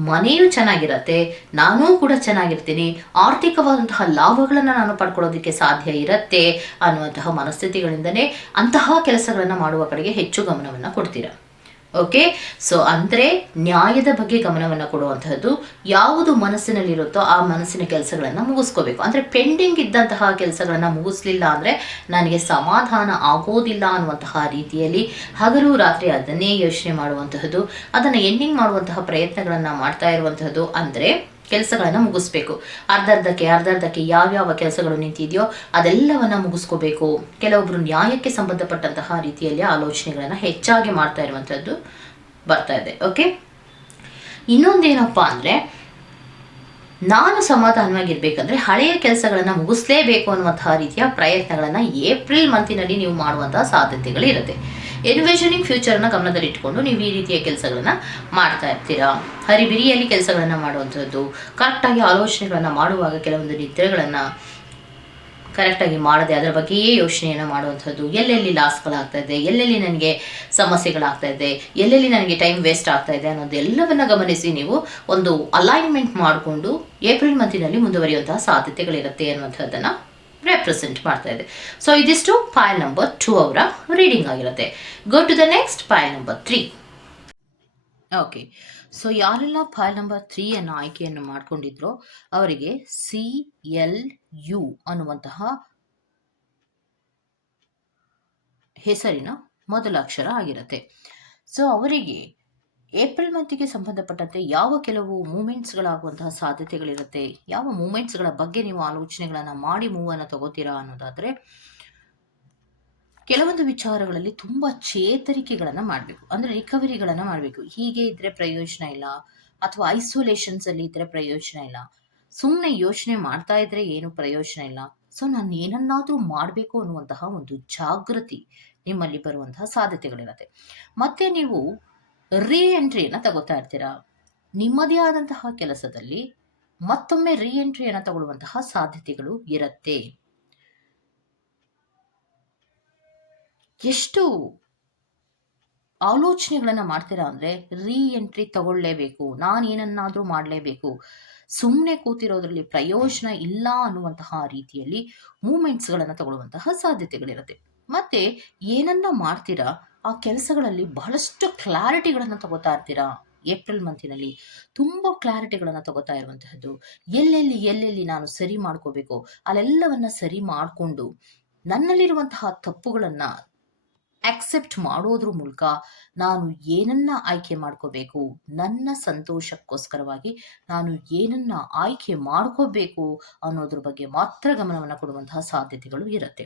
ಮನೆಯೂ ಚೆನ್ನಾಗಿರತ್ತೆ, ನಾನೂ ಕೂಡ ಚೆನ್ನಾಗಿರ್ತೀನಿ, ಆರ್ಥಿಕವಾದಂತಹ ಲಾಭಗಳನ್ನು ನಾನು ಪಡ್ಕೊಳ್ಳೋದಕ್ಕೆ ಸಾಧ್ಯ ಇರುತ್ತೆ ಅನ್ನುವಂತಹ ಮನಸ್ಥಿತಿಗಳಿಂದಲೇ ಅಂತಹ ಕೆಲಸಗಳನ್ನು ಮಾಡುವ ಕಡೆಗೆ ಹೆಚ್ಚು ಗಮನವನ್ನು ಕೊಡ್ತೀರಾ. ಓಕೆ, ಸೊ ಅಂದರೆ ನ್ಯಾಯದ ಬಗ್ಗೆ ಗಮನವನ್ನು ಕೊಡುವಂತಹದ್ದು. ಯಾವುದು ಮನಸ್ಸಿನಲ್ಲಿರುತ್ತೋ ಆ ಮನಸ್ಸಿನ ಕೆಲಸಗಳನ್ನು ಮುಗಿಸ್ಕೋಬೇಕು. ಅಂದರೆ ಪೆಂಡಿಂಗ್ ಇದ್ದಂತಹ ಕೆಲಸಗಳನ್ನು ಮುಗಿಸ್ಲಿಲ್ಲ ಅಂದರೆ ನನಗೆ ಸಮಾಧಾನ ಆಗೋದಿಲ್ಲ ಅನ್ನುವಂತಹ ರೀತಿಯಲ್ಲಿ ಹಗಲು ರಾತ್ರಿ ಅದನ್ನೇ ಯೋಚನೆ ಮಾಡುವಂತಹದ್ದು, ಅದನ್ನು ಎಂಡಿಂಗ್ ಮಾಡುವಂತಹ ಪ್ರಯತ್ನಗಳನ್ನು ಮಾಡ್ತಾ ಇರುವಂತಹದ್ದು. ಅಂದರೆ ಕೆಲಸಗಳನ್ನು ಮುಗಿಸ್ಬೇಕು. ಅರ್ಧರ್ಧಕ್ಕೆ ಯಾವ್ಯಾವ ಕೆಲಸಗಳು ನಿಂತಿದೆಯೋ ಅದೆಲ್ಲವನ್ನ ಮುಗಿಸ್ಕೋಬೇಕು. ಕೆಲವೊಬ್ರು ನ್ಯಾಯಕ್ಕೆ ಸಂಬಂಧಪಟ್ಟಂತಹ ರೀತಿಯಲ್ಲಿ ಆಲೋಚನೆಗಳನ್ನು ಹೆಚ್ಚಾಗಿ ಮಾಡ್ತಾ ಇರುವಂಥದ್ದು ಬರ್ತಾ ಇದೆ. ಓಕೆ, ಇನ್ನೊಂದೇನಪ್ಪ ಅಂದರೆ ನಾನು ಸಮಾಧಾನವಾಗಿರ್ಬೇಕಂದ್ರೆ ಹಳೆಯ ಕೆಲಸಗಳನ್ನು ಮುಗಿಸ್ಲೇಬೇಕು ಅನ್ನುವಂತಹ ರೀತಿಯ ಪ್ರಯತ್ನಗಳನ್ನು ಏಪ್ರಿಲ್ ಮಂತಿನಲ್ಲಿ ನೀವು ಮಾಡುವಂತಹ ಸಾಧ್ಯತೆಗಳಿರುತ್ತೆ. ಎನ್ವಿಷನಿಂಗ್ ಫ್ಯೂಚರ್ನ ಗಮನದಲ್ಲಿಟ್ಟುಕೊಂಡು ನೀವು ಈ ರೀತಿಯ ಕೆಲಸಗಳನ್ನು ಮಾಡ್ತಾ ಇರ್ತೀರಾ. ಹರಿಬಿರಿಯಲ್ಲಿ ಕೆಲಸಗಳನ್ನು ಮಾಡುವಂಥದ್ದು, ಕರೆಕ್ಟಾಗಿ ಆಲೋಚನೆಗಳನ್ನು ಮಾಡುವಾಗ ಕೆಲವೊಂದು ನಿದ್ರೆಗಳನ್ನು ಕರೆಕ್ಟಾಗಿ ಮಾಡದೆ ಅದರ ಬಗ್ಗೆಯೇ ಯೋಚನೆಯನ್ನು ಮಾಡುವಂಥದ್ದು, ಎಲ್ಲೆಲ್ಲಿ ಲಾಸ್ಗಳಾಗ್ತಾ ಇದೆ, ಎಲ್ಲೆಲ್ಲಿ ನನಗೆ ಸಮಸ್ಯೆಗಳಾಗ್ತಾ ಇದೆ, ಎಲ್ಲೆಲ್ಲಿ ನನಗೆ ಟೈಮ್ ವೇಸ್ಟ್ ಆಗ್ತಾ ಇದೆ ಅನ್ನೋದೆಲ್ಲವನ್ನು ಗಮನಿಸಿ ನೀವು ಒಂದು ಅಲೈನ್ಮೆಂಟ್ ಮಾಡಿಕೊಂಡು ಏಪ್ರಿಲ್ ಮಂತಿನಲ್ಲಿ ಮುಂದುವರಿಯುವಂತಹ ಸಾಧ್ಯತೆಗಳಿರುತ್ತೆ ಅನ್ನುವಂಥದ್ದನ್ನು ರೆಪ್ರೆಸೆಂಟ್ ಮಾಡ್ತಾ ಇದೆ. ಸೊ ಇದಿಷ್ಟು ಫೈಲ್ ನಂಬರ್ 2 ಅವರ ರೀಡಿಂಗ್ ಆಗಿರುತ್ತೆ. Go to the next file number 3. Okay, so ಯಾರೆಲ್ಲ ಫೈಲ್ ನಂಬರ್ 3 ಆಯ್ಕೆಯನ್ನು ಮಾಡಿಕೊಂಡಿದ್ರೋ ಅವರಿಗೆ CLU ಅನ್ನುವಂತಹ ಹೆಸರಿನ ಮೊದಲ ಅಕ್ಷರ ಆಗಿರುತ್ತೆ. ಸೊ ಅವರಿಗೆ ಏಪ್ರಿಲ್ ಮಂತಿಗೆ ಸಂಬಂಧಪಟ್ಟಂತೆ ಯಾವ ಕೆಲವು ಮೂಮೆಂಟ್ಸ್ಗಳಾಗುವಂತಹ ಸಾಧ್ಯತೆಗಳಿರುತ್ತೆ, ಯಾವ ಮೂಮೆಂಟ್ಸ್ಗಳ ಬಗ್ಗೆ ನೀವು ಆಲೋಚನೆಗಳನ್ನು ಮಾಡಿ ಮೂವನ್ನು ತಗೋತೀರಾ ಅನ್ನೋದಾದರೆ, ಕೆಲವೊಂದು ವಿಚಾರಗಳಲ್ಲಿ ತುಂಬ ಚೇತರಿಕೆಗಳನ್ನು ಮಾಡಬೇಕು, ಅಂದರೆ ರಿಕವರಿಗಳನ್ನು ಮಾಡಬೇಕು. ಹೀಗೆ ಇದ್ದರೆ ಪ್ರಯೋಜನ ಇಲ್ಲ, ಅಥವಾ ಐಸೋಲೇಷನ್ಸಲ್ಲಿ ಇದ್ದರೆ ಪ್ರಯೋಜನ ಇಲ್ಲ, ಸುಮ್ಮನೆ ಯೋಚನೆ ಮಾಡ್ತಾ ಇದ್ರೆ ಏನು ಪ್ರಯೋಜನ ಇಲ್ಲ. ಸೊ ನಾನು ಏನನ್ನಾದರೂ ಮಾಡಬೇಕು ಅನ್ನುವಂತಹ ಒಂದು ಜಾಗೃತಿ ನಿಮ್ಮಲ್ಲಿ ಬರುವಂತಹ ಸಾಧ್ಯತೆಗಳಿರುತ್ತೆ. ಮತ್ತೆ ನೀವು ಎಂಟ್ರಿಯನ್ನು ತಗೋತಾ ಇರ್ತೀರಾ. ನಿಮ್ಮದೇ ಆದಂತಹ ಕೆಲಸದಲ್ಲಿ ಮತ್ತೊಮ್ಮೆ ಎಂಟ್ರಿಯನ್ನು ತಗೊಳ್ಳುವಂತಹ ಸಾಧ್ಯತೆಗಳು ಇರುತ್ತೆ. ಎಷ್ಟು ಆಲೋಚನೆಗಳನ್ನು ಮಾಡ್ತೀರಾ ಅಂದರೆ ಎಂಟ್ರಿ ತಗೊಳ್ಳೇಬೇಕು, ನಾನು ಏನನ್ನಾದರೂ ಮಾಡಲೇಬೇಕು, ಸುಮ್ಮನೆ ಕೂತಿರೋದ್ರಲ್ಲಿ ಪ್ರಯೋಜನ ಇಲ್ಲ ಅನ್ನುವಂತಹ ರೀತಿಯಲ್ಲಿ ಮೂಮೆಂಟ್ಸ್ಗಳನ್ನು ತಗೊಳ್ಳುವಂತಹ ಸಾಧ್ಯತೆಗಳಿರುತ್ತೆ. ಮತ್ತೆ ಏನನ್ನ ಮಾಡ್ತೀರಾ ಆ ಕೆಲಸಗಳಲ್ಲಿ ಬಹಳಷ್ಟು ಕ್ಲಾರಿಟಿಗಳನ್ನು ತಗೋತಾ ಇರ್ತೀರಾ. ಏಪ್ರಿಲ್ ಮಂತಿನಲ್ಲಿ ತುಂಬ ಕ್ಲಾರಿಟಿಗಳನ್ನು ತಗೋತಾ ಇರುವಂತಹದ್ದು, ಎಲ್ಲೆಲ್ಲಿ ನಾನು ಸರಿ ಮಾಡ್ಕೋಬೇಕು ಅಲ್ಲೆಲ್ಲವನ್ನ ಸರಿ ಮಾಡಿಕೊಂಡು ನನ್ನಲ್ಲಿರುವಂತಹ ತಪ್ಪುಗಳನ್ನು ಆಕ್ಸೆಪ್ಟ್ ಮಾಡೋದ್ರ ಮೂಲಕ ನಾನು ಏನನ್ನ ಆಯ್ಕೆ ಮಾಡ್ಕೋಬೇಕು, ನನ್ನ ಸಂತೋಷಕ್ಕೋಸ್ಕರವಾಗಿ ನಾನು ಏನನ್ನ ಆಯ್ಕೆ ಮಾಡ್ಕೋಬೇಕು ಅನ್ನೋದ್ರ ಬಗ್ಗೆ ಮಾತ್ರ ಗಮನವನ್ನು ಕೊಡುವಂತಹ ಸಾಧ್ಯತೆಗಳು ಇರುತ್ತೆ.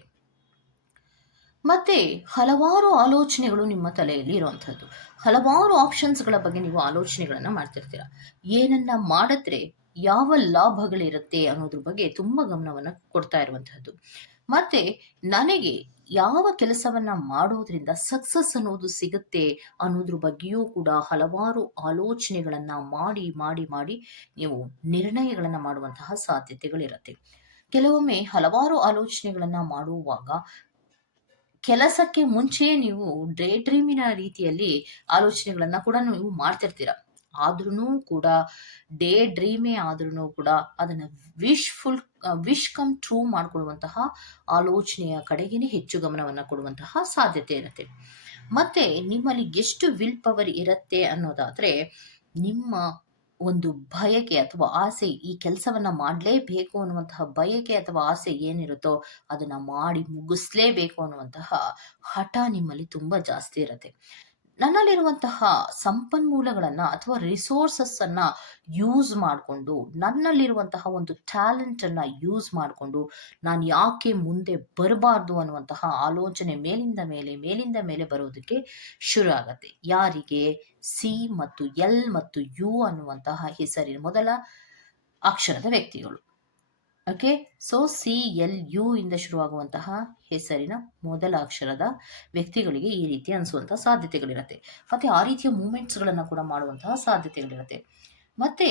ಮತ್ತೆ ಹಲವಾರು ಆಲೋಚನೆಗಳು ನಿಮ್ಮ ತಲೆಯಲ್ಲಿ ಇರುವಂಥದ್ದು, ಹಲವಾರು ಆಪ್ಷನ್ಸ್ಗಳ ಬಗ್ಗೆ ನೀವು ಆಲೋಚನೆಗಳನ್ನು ಮಾಡ್ತಿರ್ತೀರ. ಏನನ್ನ ಮಾಡಿದ್ರೆ ಯಾವ ಲಾಭಗಳಿರುತ್ತೆ ಅನ್ನೋದ್ರ ಬಗ್ಗೆ ತುಂಬ ಗಮನವನ್ನು ಕೊಡ್ತಾ ಇರುವಂತಹದ್ದು. ಮತ್ತೆ ನನಗೆ ಯಾವ ಕೆಲಸವನ್ನ ಮಾಡೋದ್ರಿಂದ ಸಕ್ಸಸ್ ಅನ್ನೋದು ಸಿಗುತ್ತೆ ಅನ್ನೋದ್ರ ಬಗ್ಗೆಯೂ ಕೂಡ ಹಲವಾರು ಆಲೋಚನೆಗಳನ್ನ ಮಾಡಿ ಮಾಡಿ ಮಾಡಿ ನೀವು ನಿರ್ಣಯಗಳನ್ನ ಮಾಡುವಂತಹ ಸಾಧ್ಯತೆಗಳಿರುತ್ತೆ. ಕೆಲವೊಮ್ಮೆ ಹಲವಾರು ಆಲೋಚನೆಗಳನ್ನ ಮಾಡುವಾಗ ಕೆಲಸಕ್ಕೆ ಮುಂಚೆ ನೀವು ಡೇ ಡ್ರೀಮಿನ ರೀತಿಯಲ್ಲಿ ಆಲೋಚನೆಗಳನ್ನ ಕೂಡ ನೀವು ಮಾಡ್ತಿರ್ತೀರ. ಆದ್ರೂ ಕೂಡ ಡೇ ಡ್ರೀಮೇ ಆದ್ರೂ ಕೂಡ ಅದನ್ನ ವಿಶ್ ಕಮ್ ಟ್ರೂ ಮಾಡ್ಕೊಳ್ಳುವಂತಹ ಆಲೋಚನೆಯ ಕಡೆಗೇನೆ ಹೆಚ್ಚು ಗಮನವನ್ನು ಕೊಡುವಂತಹ ಸಾಧ್ಯತೆ ಇರುತ್ತೆ. ಮತ್ತೆ ನಿಮ್ಮಲ್ಲಿ ಎಷ್ಟು ವಿಲ್ ಪವರ್ ಇರುತ್ತೆ ಅನ್ನೋದಾದ್ರೆ, ನಿಮ್ಮ ಒಂದು ಬಯಕೆ ಅಥವಾ ಆಸೆ, ಈ ಕೆಲಸವನ್ನ ಮಾಡಲೇಬೇಕು ಅನ್ನುವಂತಹ ಬಯಕೆ ಅಥವಾ ಆಸೆ ಏನಿರುತ್ತೋ ಅದನ್ನ ಮಾಡಿ ಮುಗಿಸ್ಲೇಬೇಕು ಅನ್ನುವಂತಹ ಹಠ ನಿಮ್ಮಲ್ಲಿ ತುಂಬಾ ಜಾಸ್ತಿ ಇರುತ್ತೆ. ನನ್ನಲ್ಲಿರುವಂತಹ ಸಂಪನ್ಮೂಲಗಳನ್ನ ಅಥವಾ ರಿಸೋರ್ಸಸ್ ಅನ್ನ ಯೂಸ್ ಮಾಡಿಕೊಂಡು, ನನ್ನಲ್ಲಿರುವಂತಹ ಒಂದು ಟ್ಯಾಲೆಂಟ್ ಅನ್ನ ಯೂಸ್ ಮಾಡಿಕೊಂಡು ನಾನು ಯಾಕೆ ಮುಂದೆ ಬರಬಾರ್ದು ಅನ್ನುವಂತಹ ಆಲೋಚನೆ ಮೇಲಿಂದ ಮೇಲೆ ಬರೋದಕ್ಕೆ ಶುರು ಆಗತ್ತೆ. ಯಾರಿಗೆ? ಸಿ ಮತ್ತು ಎಲ್ ಮತ್ತು ಯು ಅನ್ನುವಂತಹ ಹೆಸರಿನ ಮೊದಲ ಅಕ್ಷರದ ವ್ಯಕ್ತಿಗಳು. ಓಕೆ, ಸೊ CLU ಇಂದ ಶುರುವಾಗುವಂತಹ ಹೆಸರಿನ ಮೊದಲ ಅಕ್ಷರದ ವ್ಯಕ್ತಿಗಳಿಗೆ ಈ ರೀತಿ ಅನಿಸುವಂತಹ ಸಾಧ್ಯತೆಗಳಿರುತ್ತೆ. ಮತ್ತೆ ಆ ರೀತಿಯ ಮೂಮೆಂಟ್ಸ್ಗಳನ್ನು ಕೂಡ ಮಾಡುವಂತಹ ಸಾಧ್ಯತೆಗಳಿರುತ್ತೆ. ಮತ್ತೆ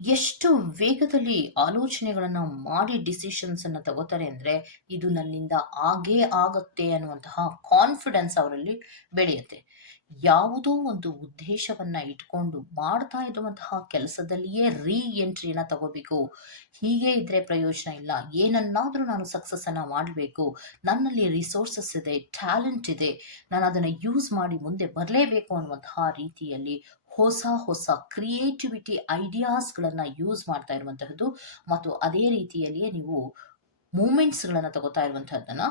ಎಷ್ಟು ವೇಗದಲ್ಲಿ ಆಲೋಚನೆಗಳನ್ನು ಮಾಡಿ ಡಿಸಿಷನ್ಸ್ ಅನ್ನು ತಗೋತಾರೆ ಅಂದರೆ, ಇದು ನನ್ನಿಂದ ಆಗೇ ಆಗುತ್ತೆ ಅನ್ನುವಂತಹ ಕಾನ್ಫಿಡೆನ್ಸ್ ಅವರಲ್ಲಿ ಬೆಳೆಯುತ್ತೆ. ಯಾವುದೋ ಒಂದು ಉದ್ದೇಶವನ್ನ ಇಟ್ಕೊಂಡು ಮಾಡ್ತಾ ಇರುವಂತಹ ಕೆಲಸದಲ್ಲಿಯೇ ಎಂಟ್ರಿಯನ್ನ ತಗೋಬೇಕು, ಹೀಗೆ ಇದ್ರೆ ಪ್ರಯೋಜನ ಇಲ್ಲ, ಏನನ್ನಾದ್ರೂ ನಾನು ಸಕ್ಸಸ್ ಅನ್ನ ಮಾಡಬೇಕು, ನನ್ನಲ್ಲಿ ರಿಸೋರ್ಸಸ್ ಇದೆ, ಟ್ಯಾಲೆಂಟ್ ಇದೆ, ನಾನು ಅದನ್ನ ಯೂಸ್ ಮಾಡಿ ಮುಂದೆ ಬರಲೇಬೇಕು ಅನ್ನುವಂತಹ ರೀತಿಯಲ್ಲಿ ಹೊಸ ಕ್ರಿಯೇಟಿವಿಟಿ ಐಡಿಯಾಸ್ಗಳನ್ನು ಯೂಸ್ ಮಾಡ್ತಾ ಇರುವಂತಹದ್ದು, ಮತ್ತು ಅದೇ ರೀತಿಯಲ್ಲಿಯೇ ನೀವು ಮೂಮೆಂಟ್ಸ್ಗಳನ್ನು ತಗೋತಾ ಇರುವಂತಹದ್ದನ್ನ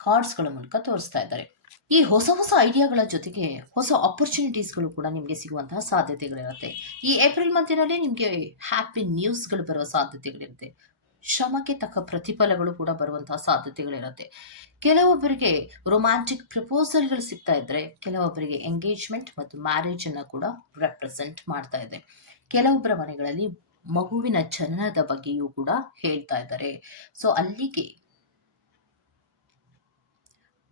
ಕಾರ್ಡ್ಸ್ಗಳ ಮೂಲಕ ತೋರಿಸ್ತಾ ಇದ್ದಾರೆ. ಈ ಹೊಸ ಐಡಿಯಾಗಳ ಜೊತೆಗೆ ಹೊಸ ಆಪರ್ಚುನಿಟೀಸ್ಗಳು ಕೂಡ ನಿಮಗೆ ಸಿಗುವಂತಹ ಸಾಧ್ಯತೆಗಳಿರುತ್ತೆ. ಈ ಏಪ್ರಿಲ್ ಮಂತಿನಲ್ಲಿ ನಿಮಗೆ ಹ್ಯಾಪಿ ನ್ಯೂಸ್ಗಳು ಬರುವ ಸಾಧ್ಯತೆಗಳಿರುತ್ತೆ. ಶ್ರಮಕ್ಕೆ ತಕ್ಕ ಪ್ರತಿಫಲಗಳು ಕೂಡ ಬರುವಂತಹ ಸಾಧ್ಯತೆಗಳಿರುತ್ತೆ. ಕೆಲವೊಬ್ಬರಿಗೆ ರೊಮ್ಯಾಂಟಿಕ್ ಪ್ರಪೋಸಲ್ಗಳು ಸಿಗ್ತಾ ಇದ್ರೆ, ಕೆಲವೊಬ್ಬರಿಗೆ ಎಂಗೇಜ್ಮೆಂಟ್ ಮತ್ತು ಮ್ಯಾರೇಜ್ ಅನ್ನ ಕೂಡ ರೆಪ್ರೆಸೆಂಟ್ ಮಾಡ್ತಾ ಇದೆ. ಕೆಲವೊಬ್ಬರ ಮನೆಗಳಲ್ಲಿ ಮಗುವಿನ ಜನನದ ಬಗ್ಗೆಯೂ ಕೂಡ ಹೇಳ್ತಾ ಇದ್ದಾರೆ. ಸೊ ಅಲ್ಲಿಗೆ